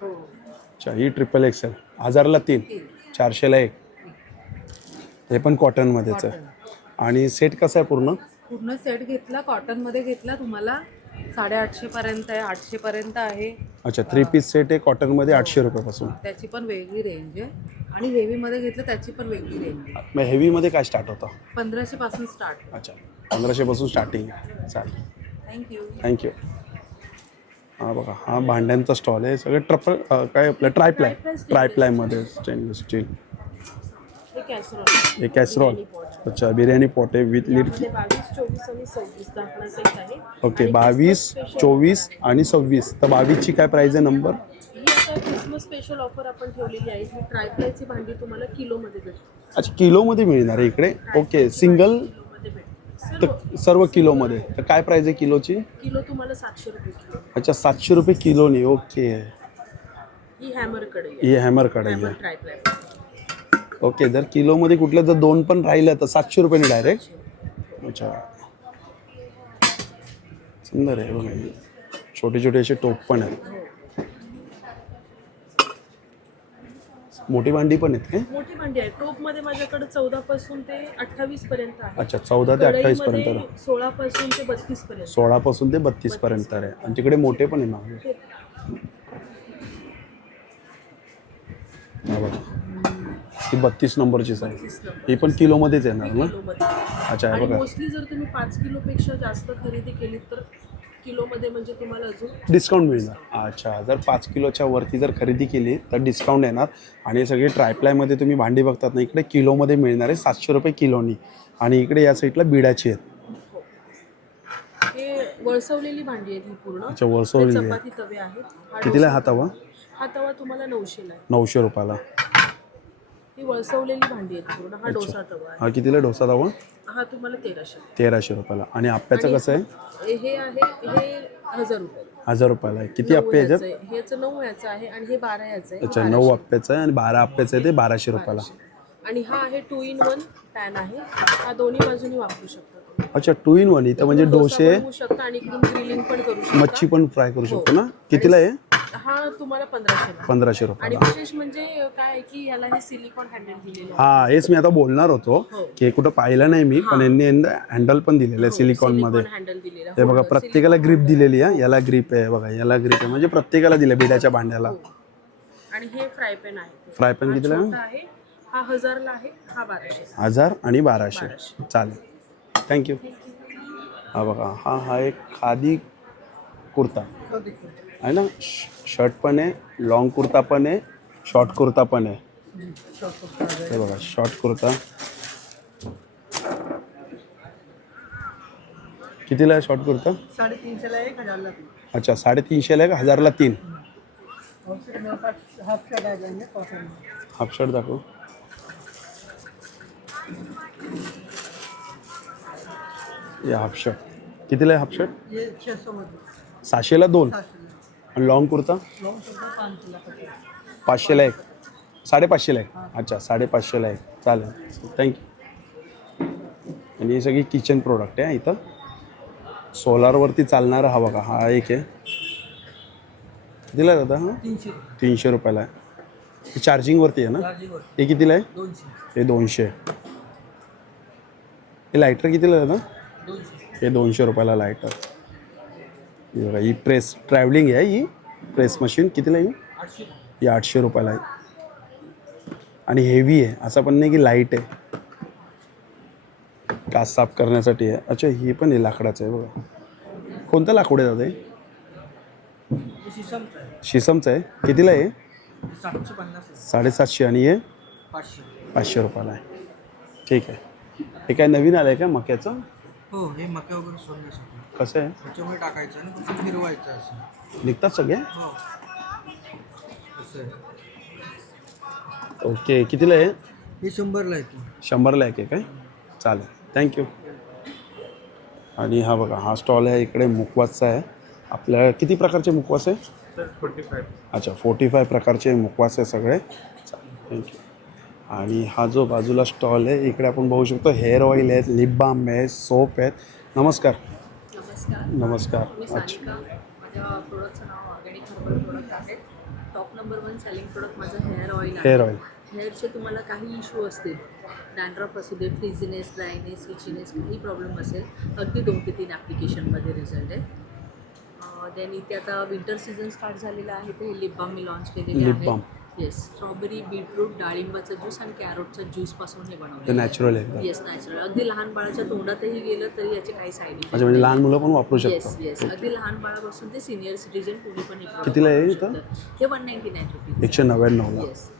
अच्छा, ही ट्रिपल एक्सेल 1000ला 3, 400ला 1. हे पण कॉटनमध्येच आहे. आणि सेट कसा आहे पूर्ण? पूर्ण सेट घेतला कॉटनमध्ये घेतला तुम्हाला 850 पर्यंत आहे, 800 पर्यंत आहे. अच्छा, 3 पीस सेट आहे कॉटनमध्ये 800 रुपयापासून. त्याची पण वेगळी रेंज आहे. आणि हेवीमध्ये घेतलं त्याची पण वेगळी रेंज आहे. मग हेवीमध्ये काय स्टार्ट होतं? 1500 पासून स्टार्ट. अच्छा, 1500 पासून स्टार्टिंग आहे. चालेल, थँक्यू. थँक्यू. हा बघा, हा भांड्यांचा स्टॉल आहे. सगळं काय आपलं ट्रायप्लायमध्ये स्टेनलेस स्टील. हे कॅसरॉल. अच्छा, बिर्याणी पॉट आहे विथ लीड. 22, 24 आणि 26 दाखला सेट आहे. ओके, 22, 24 आणि 26. तर 22ची काय प्राईज आहे नंबर? ही आता क्रिसमस स्पेशल ऑफर आपण ठेवलेली आहे. ही ट्रायप्लायची भांडी तुम्हाला किलोमध्ये भेटते. अच्छा, किलोमध्ये मिळणार आहे इकडे. ओके, सिंगल किलोमध्ये भेटते. तर सर्व किलोमध्ये. तर काय प्राईज आहे किलोची? किलो तुम्हाला 700 रुपये किलो. अच्छा, 700 रुपये किलोनी. ओके. ही हॅमर कढई ही हॅमर कढई हॅमर आहे. ट्रायप्लाय. ओके, जर किलोमध्ये कुठलं जर 2 पण राहिलं तर 700 रुपयाने डायरेक्ट. अच्छा, सुंदर आहे बघा. छोटे छोटे असे टोप पण आहेत. मोठी भांडी पण आहेत काय? मोठी भांडी आहे. टोपमध्ये माझ्याकडे 14 पासून ते 28 पर्यंत आहे. अच्छा, 14 ते 28 पर्यंत. कढईमध्ये 16 पासून ते 32 पर्यंत. 16 पासून ते 32 पर्यंत आहे. आणि तिकडे मोठे पण आहे ना. हा बघा, ही 32 नंबरची साईज. ही पण किलोमध्येच येणार ना? किलोमध्ये. अच्छा, हे आणि बघा. मोस्टली जर तुम्ही 5 किलोपेक्षा जास्त खरेदी केली तर किलोमध्ये म्हणजे तुम्हाला अजून डिस्काउंट मिळणार. अच्छा, जर 5 किलोच्या वरती जर खरेदी केली तर डिस्काउंट येणार. आणि हे सगळे ट्रायप्लायमध्ये तुम्ही भांडी बघतात ना, इकडे किलोमध्ये मिळणार आहे 700 रुपये किलोनी. आणि इकडे या साईडला बिडाची आहेत. हे वळसवलेली भांडी आहेत ही पूर्ण. अच्छा, वळसवलेली आहे. चपाती तवे आहेत. कितीला आहे हा तवा? हा तवा तुम्हाला 900 ला आहे. 900 रुपयाला. ही वळसवलेली भांडी आहेत पूर्ण. हा डोसा तवा आहे. हा कितीला डोसा तवा? हा तुम्हाला 1300. 1300 रुपयाला. आणि आप्याचं कसं आहे? हे आहे हे 1000 रुपये. 1000 रुपयाला आहे. किती आप्पे ह्याच्यात? ह्याचं 9 याचं आहे आणि हे 12 याचं आहे. अच्छा, 9 आप्याचं आहे आणि 12 आप्याचं आहे, ते 1200 रुपयाला. आणि हा आहे 2 in 1 पॅन आहे. हा दोन्ही बाजूनी वापरू शकता. अच्छा, 2 in 1. इथं म्हणजे डोसे, बनवू शकता आणि इकडून ग्रिलिंग पण करू शकता. मच्छी पण फ्राय करू शकतो ना. कितीला आहे? हा तुम्हाला 1500 ला. 1500 आणि रुपयाला. विशेष म्हणजे काय आहे की ह्याला हे सिलिकॉन हँडल दिलेलं आहे. हा, हेच मी आता बोलणार होतो की हे कुठं पाहिलं नाही मी, पण यांनी हँडल पण दिलेलं आहे सिलिकॉन मध्ये. हँडल दिलेलं हे बघा, प्रत्येकाला ग्रिप दिलेली आहे. याला ग्रिप आहे बघा, याला ग्रिप आहे, म्हणजे प्रत्येकाला दिलं बिडाच्या भांड्याला. आणि हे फ्राय पॅन आहे. फ्राय पॅन कितीला आहे? आहे हा 1000 ला आहे. हा 1200. 1000 आणि 1200. चालेल, थँक्यू. हा बघा, हा एक खादी कुर्ता आहे ना. शर्ट पण आहे, लॉंग कुर्ता पण आहे, शॉर्ट कुर्ता पण आहे. हे बघा, शॉर्ट कुर्ता कितीला आहे? शॉर्ट कुर्ता 350 ला 1, 1000 ला 3. अच्छा, 350 ला 1000 ला 3. हाफ शर्ट दाखव. हे हाफ शर्ट कितीला आहे? हाफ शर्ट 700 ला 2. आणि लॉंग कुर्ता 500 ला 1, 550 ला 1. अच्छा, 550 ला 1. चालेल, थँक्यू. आणि हे सगळी किचन प्रोडक्ट आहे इथं. सोलारवरती चालणारा हा बघा, हा एक आहे. कितीला आहे दादा? हा 300 रुपयाला आहे. हे चार्जिंगवरती आहे ना. हे कितीला आहे? 200. हे 200. हे लायटर कितीला आहे दादा? 200. हे 200 रुपयाला लायटर. ही बघा, ही प्रेस ट्रॅव्हलिंग आहे. ही प्रेस मशीन कितीला आहे? 800. ही 800 रुपयाला आहे. आणि हेवी आहे, असं पण नाही की लाईट आहे. काच साफ करण्यासाठी आहे. अच्छा, ही पण आहे लाकडाचं आहे बघा. कोणतं लाकूड आहे दादा? शिसमचं आहे. कितीला आहे? 750. 750. आणि हे 500. 500 रुपयाला आहे. ठीक आहे. हे काय नवीन आलं आहे का मक्याचं? हो, हे मका वगैरे सोडण्यासाठी. कसं आहे? त्याच्यामुळे टाकायचं आणि फक्त फिरवायचं असं. निघतात सगळे? हो. असं आहे. ओके, कितीला आहे? हे 100ला येतो. 100ला एक आहे काय? चालेल, थँक्यू. आणि हा बघा, हा स्टॉल आहे इकडे मुखवासचा आहे. आपल्या किती प्रकारचे मुखवास आहे? 45. अच्छा, 45 प्रकारचे मुखवास आहे सगळे. चालेल, थँक्यू. आणि हा जो बाजूला स्टॉल आहे इकडे आपण बघू शकतो हेअर ऑइल आहेत, लिप बाम आहे, सोप आहेत. नमस्कार. नमस्कार. मी सानिका. माझ्या प्रोडक्टचं नाव ऑर्गॅनिक हर्बल प्रोडक्ट आहे. टॉप नंबर 1 सेलिंग प्रोडक्ट माझं हेअर ऑइल आहे. Hair oil. हेअरचे तुम्हाला काही इश्यू असतील, डॅन्ड्रफ असू दे, फ्रिझीनेस, ड्रायनेस, इचीनेस, काही प्रॉब्लेम असेल, अगदी 2 ते 3 ॲप्लिकेशनमध्ये रिझल्ट आहे. देन इथे आता विंटर सीझन स्टार्ट झालेला आहे, ते लिप बाम मी लॉन्च केलेले लिप आहे. बाम. येस, स्ट्रॉबेरी, बीटरूट, डाळिंबाचा ज्यूस आणि कॅरोटचा ज्यूसपासून हे ते बनवलं. नॅचरल आहे. Yes, natural. अगदी लहान बाळाच्या तोंडातही गेलं तरी याचे काही साईड इफेक्ट. अच्छा, म्हणजे लहान मुलं पण वापरू येस शकतात. येस, अगदी लहान बाळापासून ते सिनियर सिटीजन कुणी पण हे product कितीला आहे वापरू इथं? शकतात. हे 199 रुपीज. 199ला. येस.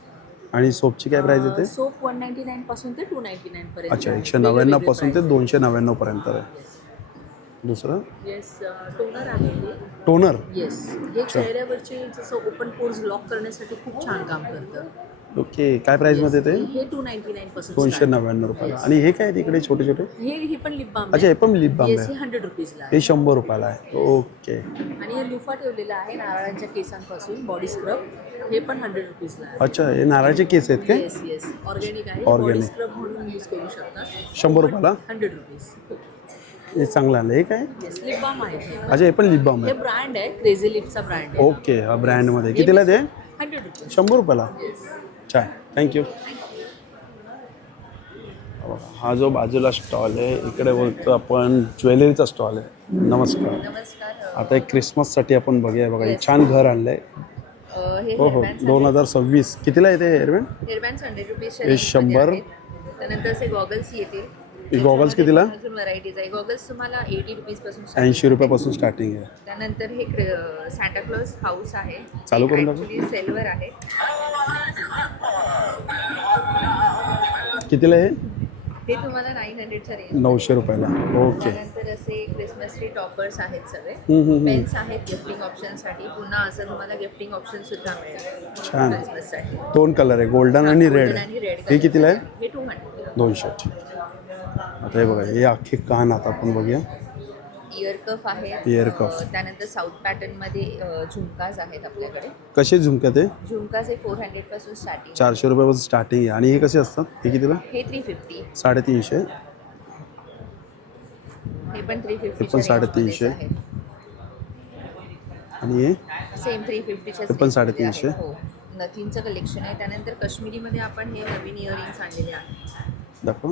आणि सोपची काय प्राईस येते? सोप 199 पासून ते 299 पर्यंत. अच्छा, 199 पासून ते 299 पर्यंत आहे. दुसरं येस, टोनर आहे हे. टोनर. येस, हे चेहऱ्यावरचे जसं ओपन पोर्स लॉक करण्यासाठी खूप छान काम करतं. ओके, काय प्राईसमध्ये ते? हे 299 पासून 299 रुपयाला. आणि हे काय तिकडे छोटे छोटे? हे पण लिप बाम. अच्छा, हे पण लिप बाम येस, आहे. हे 100 रुपीजला हे 100 रुपयाला आहे. ओके. आणि हे लुफा ठेवलेला आहे नारळांच्या केसांपासून, बॉडी स्क्रब. हे पण 100 रुपीजला आहे. अच्छा, हे नारळाचे केस आहेत काय? येस येस, ऑर्गॅनिक आहे. Organic. बॉडी स्क्रब म्हणून यूज करू शकता. 100 रुपयाला? 100 रुपीज. हे चांगलं आलं. हे काय? येस, लिप बाम आहे हे. अच्छा, हे पण लिप बाम हे आहे. ब्रँड आहे, क्रेझी लिपचा ब्रँड आहे. ओके, हा ब्रँडमध्ये कितीला ते? 100 रुपीज. 100 रुपयाला. छान, थँक्यू. हा जो बाजूला स्टॉल आहे इकडे बोलतो आपण ज्वेलरीचा स्टॉल आहे. नमस्कार. नमस्कार. आता एक क्रिसमससाठी आपण बघूया. बघा, हे छान घर आणलंय. हे हो हो, 2026. कितीला येते हेअरबँड? Hairband 100 rupees. हे 100. त्यानंतर असे गॉगल्स येते. गॉगल्स कितीला? अजून व्हरायटीज आहे. गॉगल्स तुम्हाला 80 रुपीजपासून 80 रुपयापासून स्टार्टिंग आहे. त्यानंतर हे सांता क्लॉज हाऊस आहे. चालू करून दाखव. ॲक्च्युली सिल्वर आहे. कितीला आहे? हे तुम्हाला 900च्या रेंज. 900 रुपयाला. ओके. त्यानंतर असे क्रिसमस ट्री टॉपर्स आहेत सगळे. हम्म, हम्म. पेन्स आहेत गिफ्टिंग ऑप्शनसाठी. पुन्हा असं तुम्हाला गिफ्टिंग ऑप्शन सुद्धा मिळेल छान. क्रिसमससाठी. 2 कलर आहे, गोल्डन आणि रेड. Golden आणि red हे कितीला आहे? हे 200. 200. आता हे बघा, हे अख्खे कान आता आपण बघूया. इयर कफ आहेत. Ear cuff. त्यानंतर साऊथ पॅटर्नमध्ये झुमकाज आहेत आपल्याकडे. कसे झुमक्यात आहे? झुमकाज हे 400 पासून स्टार्टिंग. 400 रुपयापासून स्टार्टिंग आहे. आणि हे कसे असतात? हे कितीला? हे 350. 350. हे पण 350. हे पण 350. आणि हे सेम 350च्या हे पण 350. हो. नथींचं कलेक्शन आहे. त्यानंतर काश्मीरीमध्ये आपण हे नवीन इयरिंग्स आणलेले आहेत. दाखवा.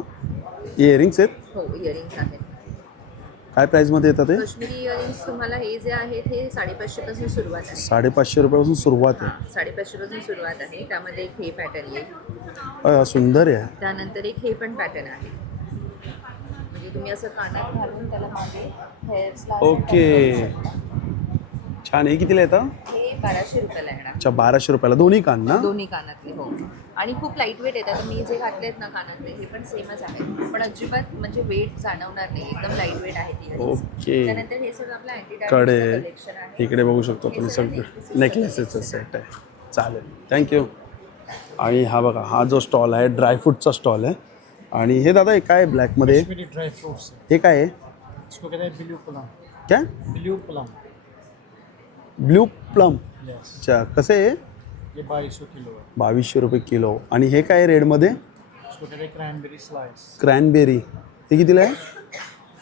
इयरिंग्स आहेत? हो, इयरिंग्स आहेत. काय प्राईसमध्ये येतात ते? काश्मीरी इयरिंग्स तुम्हाला हे जे आहेत हे 550 पासून सुरुवात आहे. 550 रुपयापासून सुरुवात आहे. 550 पासून सुरुवात आहे. त्यामध्ये एक हे पॅटर्न येईल. सुंदर आहे. त्यानंतर एक हे पण पॅटर्न आहे. म्हणजे तुम्ही असं कानात घालून त्याला मागे हेअर्सला ओके. छान. हे कितीला येतं? हे 1200 रुपयाला येणार. अच्छा, 1200 रुपयाला दोन्ही कान ना? दोन्ही कानातले. हो. आणि खूप लाईट वेट येतात. मी जे घातले आहेत ना कानातले हे पण सेमच आहेत. पण अजिबात म्हणजे वेट जाणवणार नाही. एकदम लाईट वेट आहे ती. ओके. त्यानंतर हे सगळं आपलं अँटी कडे कलेक्शन आहे. इकडे बघू शकतो तुम्ही सगळं नेकलेसेसचं सेट आहे. चालेल, थँक्यू. आणि हा बघा, हा जो स्टॉल आहे ड्रायफ्रूटचा स्टॉल आहे. आणि हे दादा हे काय ब्लॅकमध्ये? ड्राई फ्रूट्स हे काय आहे? इसको कहते हैं ब्लू प्लम. क्या? Blue plum. Blue plum. Yes. अच्छा, कसे आहे? ये 2200 किलो है. 2200 रुपये किलो. आणि हे काय आहे रेडमध्ये? इसको कहते हैं क्रैनबेरी स्लाइस. क्रॅनबेरी. हे कितीला आहे?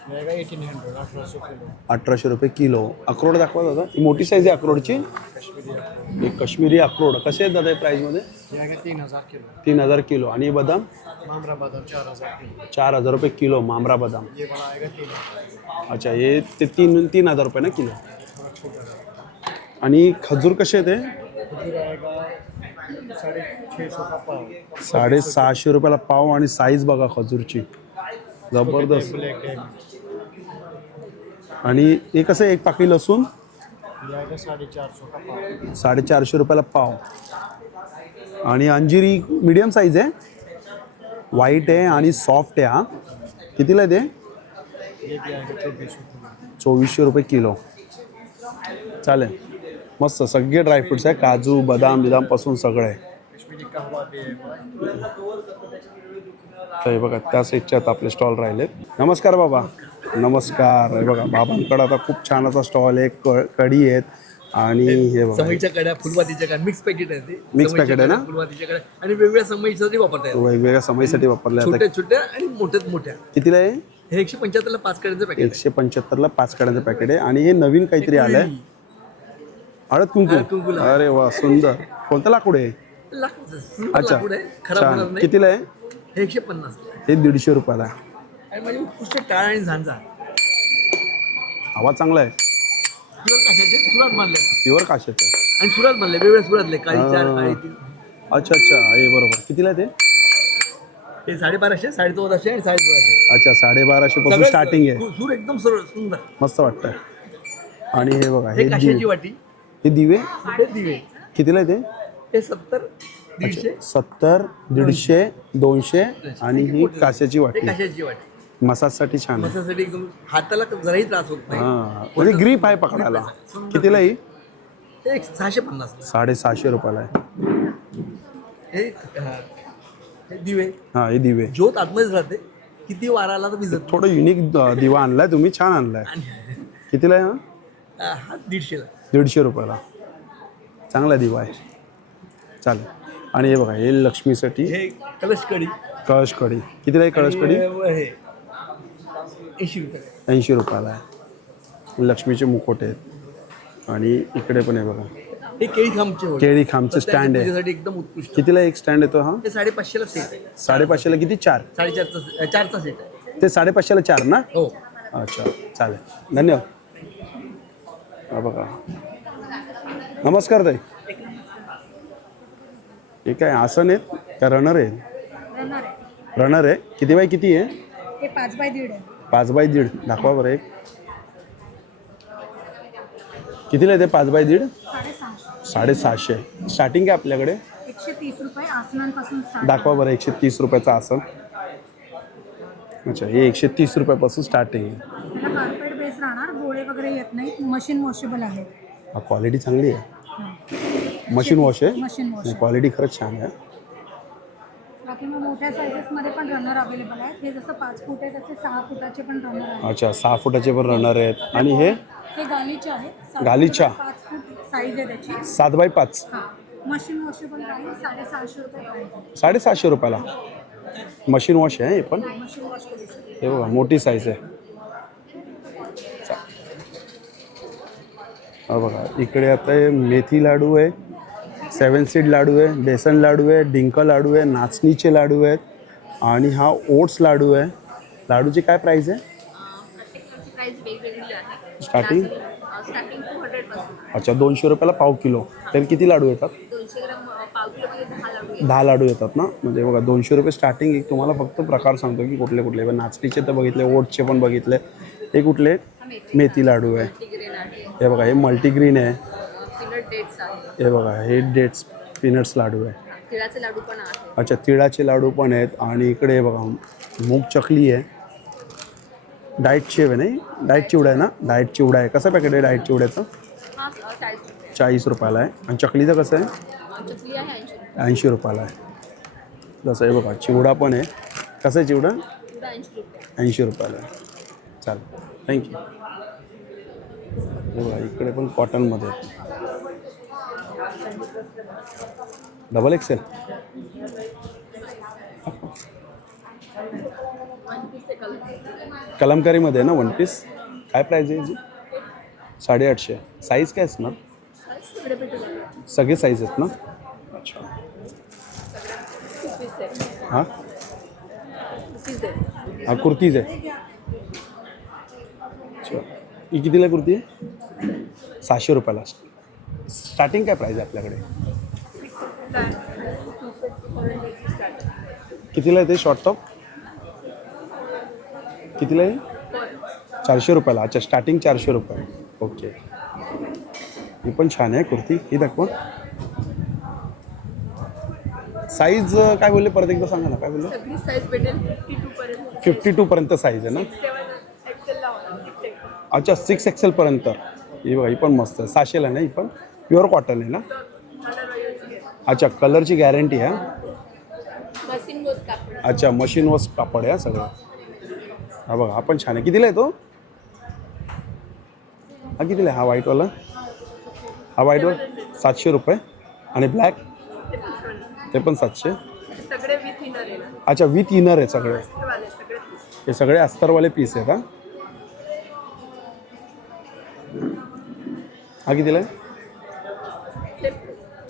रहेगा 1800. 1800 किलो. 1800 रुपये किलो. अक्रोड दाखवा दादा. ही मोठी साईज आहे अक्रोडची. कश्मीरी अखरोट. एक काश्मीरी अक्रोड कसे आहेत दादा प्राईसमध्ये? ये आएगा 3000 किलो. 3000 किलो. आणि हे बदाम? मामरा बादाम 4000 किलो. 4000 रुपये किलो मामरा बदाम. ये वाला आएगा 3000. अच्छा, हे ते 3000 रुपये ना किलो. थोड़ा छोटा है. आणि खजूर कसे आहेत ते? खजूर आएगा 650 का पाव. 750 रुपयाला पाव. आणि साईज बघा खजूरची जबरदस्त. Black diamond. आणि हे कसं एक पाकी लसूण? ये आएगा 450 का पाव. 450 रुपयाला पाव. आणि अंजिरी मीडियम साईज आहे, व्हाईट आहे आणि सॉफ्ट आहे. हा कितीला आहे ते? ये भी आएगा 2400 किलो. 2400 रुपये किलो. चालेल, मस्त. सगळे ड्रायफ्रुट्स आहे, काजू बदाम बिदामपासून सगळं आहे. कश्मीरी कहवा भी है. तर हे बघा त्या साईडचे आता आपले स्टॉल राहिलेत. नमस्कार बाबा. नमस्कार. हे बघा बाबांकडे आता खूप छान असा स्टॉल आहे. कढी आहेत आणि हे बघा समईच्या कड्या, फुलवातीच्या कड्या, मिक्स पॅकेट आहे ते. मिक्स पॅकेट आहे ना? फुलवातीच्या कड्या आणि वेगवेगळ्या समईसाठी वापरता येतात. वेगवेगळ्या समयीसाठी वापरल्या छोट्या जातात. छोट्या आणि मोठ्यात मोठ्या. कितीला आहे? हे 175 ला 5 कड्यांचं पॅकेट. 175ला 5 कड्यांचं पॅकेट आहे. आणि हे नवीन काहीतरी आलंय, हळद कुंकू. अरे वा, सुंदर. कोणतं लाकूड आहे? अच्छा, खराब होणार छान. नाही. कितीला आहे? हे 150. हे 150 रुपयाला आहे. आणि माझी उत्कृष्ट टाळ आणि झांजा आवाज चांगला आहे. प्युअर काशाचे सुरात बांधले प्युअर काशाचं आहे. आणि सुरात बांधले, वेगवेगळ्या सुरातले, काळी 4 काळी 3. अच्छा अच्छा, हे बरोबर. कितीला आहे ते? हे 1250, 1450 आणि 1450. अच्छा, 1250 पासून स्टार्टिंग आहे. सूर एकदम सरळ सुंदर, मस्त वाटतंय. आणि हे बघा, हे हे काशाची दिवे. वाटी, हे दिवे हे दिवे, कितीला आहे ते? हे 70, 150. 70, 150, 200. आणि ही काशाची हे वाटी काशाची वाटी मसाजसाठी छान आहे. मसासाठी एकदम हाताला जराही त्रास होत नाही. हां, म्हणजे ग्रीप आहे पकडायला. कितीला ही? हे 650. 750 रुपयाला आहे. हे हे दिवे, हां, हे दिवे. ज्योत आतमध्येच राहते, किती वारा आला तर भिजत थोडं युनिक दिवा आणलाय तुम्ही, छान आणलाय. नाही. कितीला आहे? हा 150ला. 150 रुपयाला. चांगला दिवा आहे, चालेल. आणि हे बघा, हे लक्ष्मीसाठी हे कलश कढी, कळश कढी. कितीला आहे कळश कढी? हे 80 रुपये. 80 रुपयाला आहे. लक्ष्मीचे मुखोटे आहेत. आणि इकडे पण आहे बघा, हे केळी खांबचे होते. केळी खांबचे स्टँड आहे. पूजेसाठी एकदम उत्कृष्ट. कितीला एक स्टँड येतो हा? हे 550ला सेट आहे. 550ला किती? 4. 4चा सेट आहे. ते 550ला 4 ना? हो. अच्छा, चालेल, धन्यवाद. हा बघा, नमस्कार ताई. हे काय आसन आहेत का रनर आहे? रनर आहे. किती बाय किती आहे? हे 5x1.5 आहे. 5x1.5 दाखवा बरं एक. कितीला आहे ते 5x1.5? 650. 650. स्टार्टिंग काय आपल्याकडे? 130 रुपये आसनांपासून स्टार्ट. दाखवा बरं 130 रुपयाचं आसन. अच्छा, हे 130 रुपयापासून स्टार्टिंग आहे. त्याला कार्पेट बेस राहणार, गोळे वगैरे येत नाहीत, मशीन वॉशेबल आहे. हा, क्वालिटी चांगली आहे. मशीन वॉश आहे. Machine wash. क्वालिटी खरंच छान आहे. बाकी मग मोठ्या सायझेसमध्ये पण रनर अवेलेबल आहेत. हे जसं 5 फूट आहे तसे 6 फुटाचे पण रनर आहेत. अच्छा, 6 फुटाचे पण रनर आहेत. आणि हे गालीचे आहेत. गालीचा 5 फूट साईज आहे त्याची. 7x5. हां, मशीन वॉशेबल प्राईस 750 रुपये प्राईस आहे. 750 रुपयाला मशीन वॉश आहे हे पण. मशीन वॉश करू शकतो. हे बघा मोठी साईज आहे. हा बघा इकडे आता हे मेथी लाडू आहे, 7 सीड लाडू आहे, बेसन लाडू आहे, डिंक लाडू आहे, नाचणीचे लाडू आहेत आणि हा ओट्स लाडू आहे. लाडूची काय प्राईस आहे? प्रत्येकाची प्राईस वेगवेगळी आहे. स्टार्टिंग? स्टार्टिंग 200 पासून. अच्छा, 200 रुपयाला पाव किलो. तर किती लाडू येतात? 200 ग्राम पाव किलोमध्ये 10 लाडू आहेत. 10 लाडू येतात ना. म्हणजे बघा 200 रुपये स्टार्टिंग. एक तुम्हाला फक्त प्रकार सांगतो की कुठले कुठले. नाचणीचे तर बघितले, ओटचे पण बघितले. हे कुठले? मेथी लाडू आहे. मल्टीग्रेन आहे, हे बघा हे मल्टीग्रीन आहे. पीनट डेट्स आहे, हे बघा हे डेट्स पीनट्स लाडू आहे. तिळाचे लाडू पण आहे. अच्छा, तिळाचे लाडू पण आहेत. आणि इकडे हे बघा मूग चकली आहे. डाएट शेव आहे नाही, डाएट चिवडा आहे ना. डाएट चिवडा आहे. कसं पॅकेट आहे डाएट चिवड्याचं? हा 40 रुपये. 40 रुपयाला आहे. आणि चकलीचं कसं आहे? चकली आहे 80 रुपये. 80 रुपयाला आहे. जसं हे बघा चिवडा पण आहे. कसं आहे चिवडा? चिवडा 80 रुपये. 80 रुपयाला आहे. चालेल, थँक्यू. हे बघा इकडे पण कॉटनमध्ये डबल एक्सेल. कलमकारीमध्ये आहे ना 1 पीस. काय प्राईज आहे याची? 850. साईज काय असणार? सगळे साईज आहेत ना. अच्छा, हां हा कुर्तीज आहे. अच्छा, ही कितीला कुर्ती आहे? 700 रुपयाला. स्टार्टिंग काय प्राईज आहे आपल्याकडे? कितीला आहे ते शॉर्ट टॉप? कितीला आहे? 400 रुपयाला. अच्छा, स्टार्टिंग 400 रुपये. ओके, ही पण छान आहे कुर्ती. ही दाखवा. साईज काय बोलले परत एकदा सांगा ना. काय बोलले? सगळी साईज भेटेल 52 पर्यंत. 52 पर्यंत साईज आहे ना. 7 एक्सेल ला होणार. 6 एक्सेल. अच्छा, 6 एक्सेल पर्यंत. ही बघा ही पण मस्त आहे. 600ला आहे ना. ही पण प्युअर कॉटन आहे ना. अच्छा, कलरची गॅरंटी आहे. मशीन वॉश कापड. अच्छा, मशीन वॉश कापड आहे सगळं. हा बघा हा पण छान आहे. कितीला आहे तो? हा कितीला आहे हा व्हाईटवाला? हा व्हाईटवर 700 रुपये. आणि ब्लॅक ते पण 700. सगळे विथ इनर आहे ना. अच्छा, विथ इनर आहे सगळे. वाले सगळे पीस. हे सगळे अस्तरवाले पीस आहेत. हा कितीला आहे?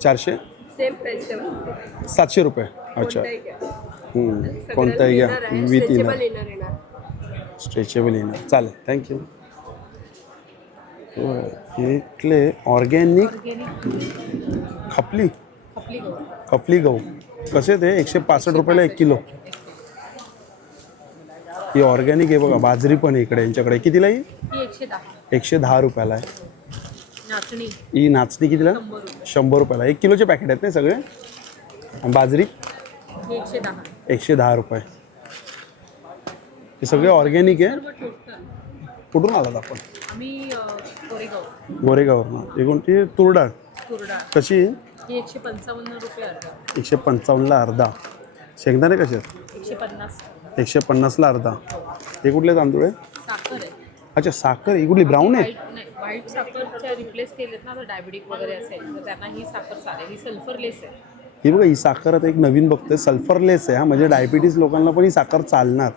400. सेम प्राइस 700 रुपये. अच्छा, कोणताही घ्या विथ इनर. Stretchable inner. चालेल, थँक्यू. इथले ऑर्गॅनिक खपली गहू कसे ते? 165 रुपयाला 1 किलो. ही ऑर्गॅनिक आहे बघा. बाजरी पण आहे इकडे यांच्याकडे. कितीला ही? 110 रुपयाला आहे. नाचणी ही नाचणी कितीला? 100 रुपयाला. 1 किलोचे पॅकेट आहेत ना सगळे. आणि बाजरी 110 रुपये. हे सगळे ऑर्गॅनिक आहे. कुठून आलात आपण? आम्ही गोरेगाववरनं. ही कोणती? तुरडाळ. कशी? 155 रुपये अर्धा. 155ला अर्धा. शेंगदाणे कसे आहेत? 150ला अर्धा. हे कुठले तांदूळ आहे? साखर आहे. अच्छा, साखर. ही कुठली? ब्राऊन आहे? व्हाईट साखरच्या रिप्लेस केलेत ना, तर डायबिटिक वगैरे असेल तर त्यांना ही साखर चालेल. ही सल्फरलेस आहे. ही बघा ही साखर आता एक नवीन बघते. सल्फरलेस आहे. म्हणजे डायबिटीज लोकांना पण ही साखर चालणार.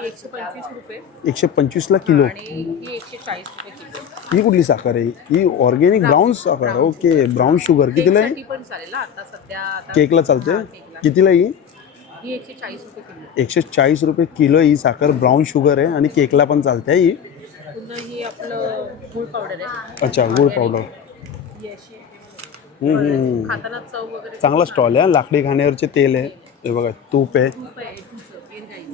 125 रुपये. 125ला किलो. आणि ही 140 रुपये किलो. ही कुठली साखर आहे? ही ऑर्गॅनिक ब्राऊन साखर. Okay, brown sugar. कितीला आहे? केकसाठी पण चालेल आता सध्या. केकला चालते. कितीला ही? ही 140 रुपये किलो. 140 रुपये किलो ही साखर. ब्राऊन शुगर आहे आणि केकला पण चालते ही. पुन्हा ही आपलं गूळ पावडर आहे. अच्छा, गूळ पावडर. ही अशी खाताना चव वगैरे चांगला स्टॉल आहे. लाकडी घाण्यावरचे तेल आहे. हे बघा तूप आहे. तूप आहे.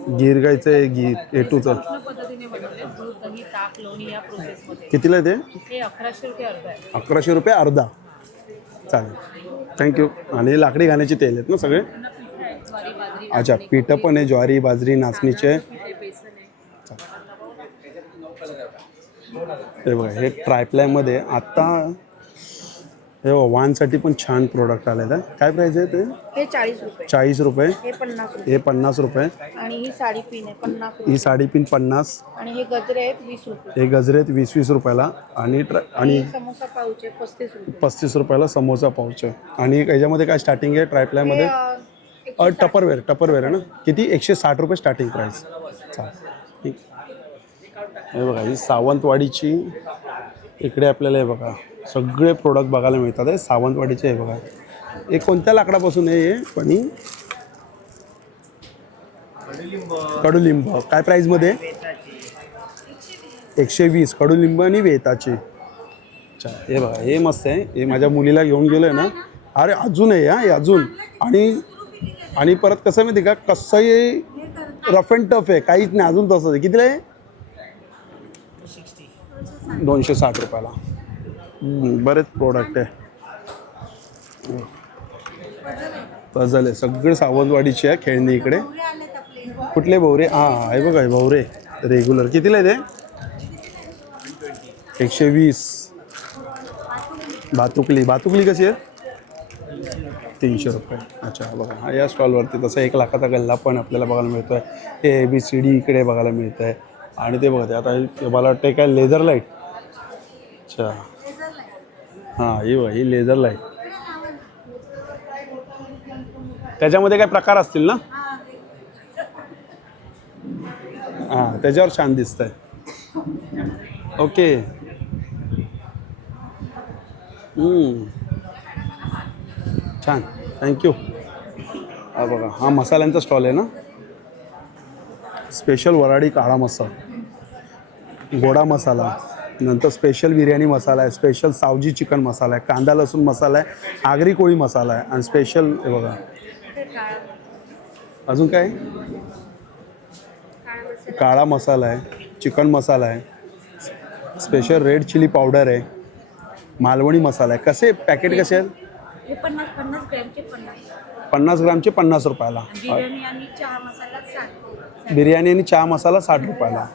गीर गायचं आहे, गीर A2चं पूर्ण पद्धतीने बनवले दूध दही ताक लोणी या प्रोसेसमध्ये. कितीला आहे ते? हे 1100 रुपये अर्धा आहे. 1100 रुपये अर्धा. चालेल, थँक्यू. आणि लाकडी घाण्याचे तेल आहेत ना सगळे? ज्वारी बाजरी अच्छा, पिठं पण आहे, ज्वारी बाजरी नाचणीचे. बेसन आहे. हे बघा, हे ट्रायप्लायमध्ये आत्ता हे वानसाठी पण छान प्रोडक्ट आले आहेत. काय प्राईस आहे ते? हे 40 रुपये, 40 रुपये. हे 50 रुपये, हे 50 रुपये. आणि ही साडी पिन आहे 50 रुपये, ही साडी पिन 50. आणि हे गजरे आहेत 20 रुपये, हे गजरे आहेत 20-20 रुपयाला. आणि आणि समोसा पाऊच आहे 35 रुपये. 35 रुपयाला समोसा पाऊच आहे. आणि याच्यामध्ये काय स्टार्टिंग आहे ट्रायप्लायमध्ये? टपरवेअर आहे ना? किती? 160 रुपये स्टार्टिंग प्राईस. चालेल, ठीक. हे बघा, ही सावंतवाडीची इकडे आपल्याला हे बघा सगळे प्रोडक्ट बघायला मिळतात. हे सावंतवाडीचे आहे बघा. हे कोणत्या लाकडापासून आहे? हे पण कडुलिंब. काय प्राईजमध्ये? 120. कडुलिंब आणि वेताची. अच्छा, हे बघा, हे मस्त आहे. हे माझ्या मुलीला घेऊन गेलो आहे ना. अरे अजून आहे हा, हे अजून. आणि परत कसं आहे माहिती का, कसंही रफ अँड टफ आहे, काहीच नाही, अजून तसंच आहे. कितीला आहे? 260 रुपयाला. बरेच प्रोडक्ट आहे. पझल आहे, सगळे सावंतवाडीची आहे खेळणी इकडे. कुठले भवरे? हां, हे बघा, हे भवरे रेग्युलर. कितीला आहे ते? 120. भातुकली कशी आहे? 300 रुपये. अच्छा, बघा, हा या स्टॉलवरती तसं 1 लाखाचा गल्ला पण आपल्याला बघायला मिळतो आहे. हे ABCD इकडे बघायला मिळतं आहे. आणि ते बघा, ते आता मला वाटतं काय लेझर लाईट. अच्छा, हां, ही बघा, ही लेझर लाईट. त्याच्यामध्ये काय प्रकार असतील ना? हां, त्याच्यावर छान दिसतंय. ओके. छान, थँक्यू. हा बघा, हा मसाल्यांचा स्टॉल आहे ना? स्पेशल वराडी काळा मसाला, गोडा मसाला, नंतर स्पेशल बिर्याणी मसाला आहे, स्पेशल सावजी चिकन मसाला आहे, कांदा लसूण मसाला आहे, आगरी कोळी मसाला आहे, आणि स्पेशल हे बघा. अजून काय? काळा मसाला आहे, चिकन मसाला आहे, स्पेशल रेड चिली पावडर आहे, मालवणी मसाला आहे. कसे पॅकेट कसे आहेत? हे 50 ग्रॅमचे 50. 50 ग्रामचे 50 रुपयाला. बिर्याणी आणि चहा मसाला 60. बिर्याणी आणि चहा मसाला 60 रुपयाला.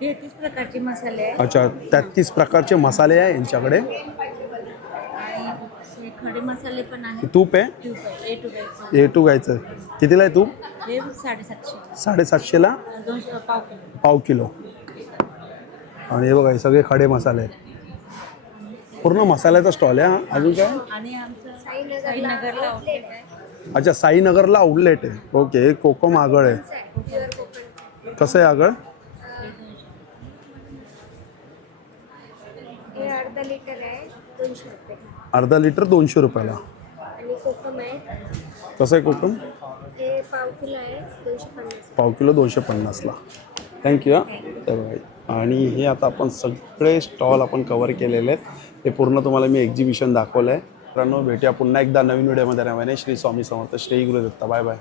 33 प्रकारचे मसाले आहेत. अच्छा, 33 प्रकारचे मसाले आहे यांच्याकडे. आणि खडे मसाले पण आहेत. तूप आहे? A2 गायचं. कितीला आहे तूप? हे 750. 750ला 200 पाव किलो. आणि हे बघा, हे सगळे खडे मसाले आहेत. पूर्ण मसाल्याचा स्टॉल आहे. अजून काय? आणि आमचं साईनगरला आउटलेट आहे. अच्छा, साईनगरला आउटलेट आहे. ओके. कोकम आगळ आहे. कसं आहे आगळ? हे अर्धा लिटर आहे 200 रुपये. अर्धा लिटर 200 रुपयाला. आणि कोकम आहे. कसं आहे कोकम? हे पाव किलो आहे 250. पाव किलो 250ला. थँक्यू. हां. आणि हे आता आपण सगळे स्टॉल आपण कवर केलेले आहेत. हे पूर्ण तुम्हाला मी एक्झिबिशन दाखवलं आहे. मित्रांनो, भेटूया पुन्हा एकदा नवीन व्हिडिओमध्ये. नव्याने श्री स्वामी समर्थ, श्री गुरुदत्त. Bye bye.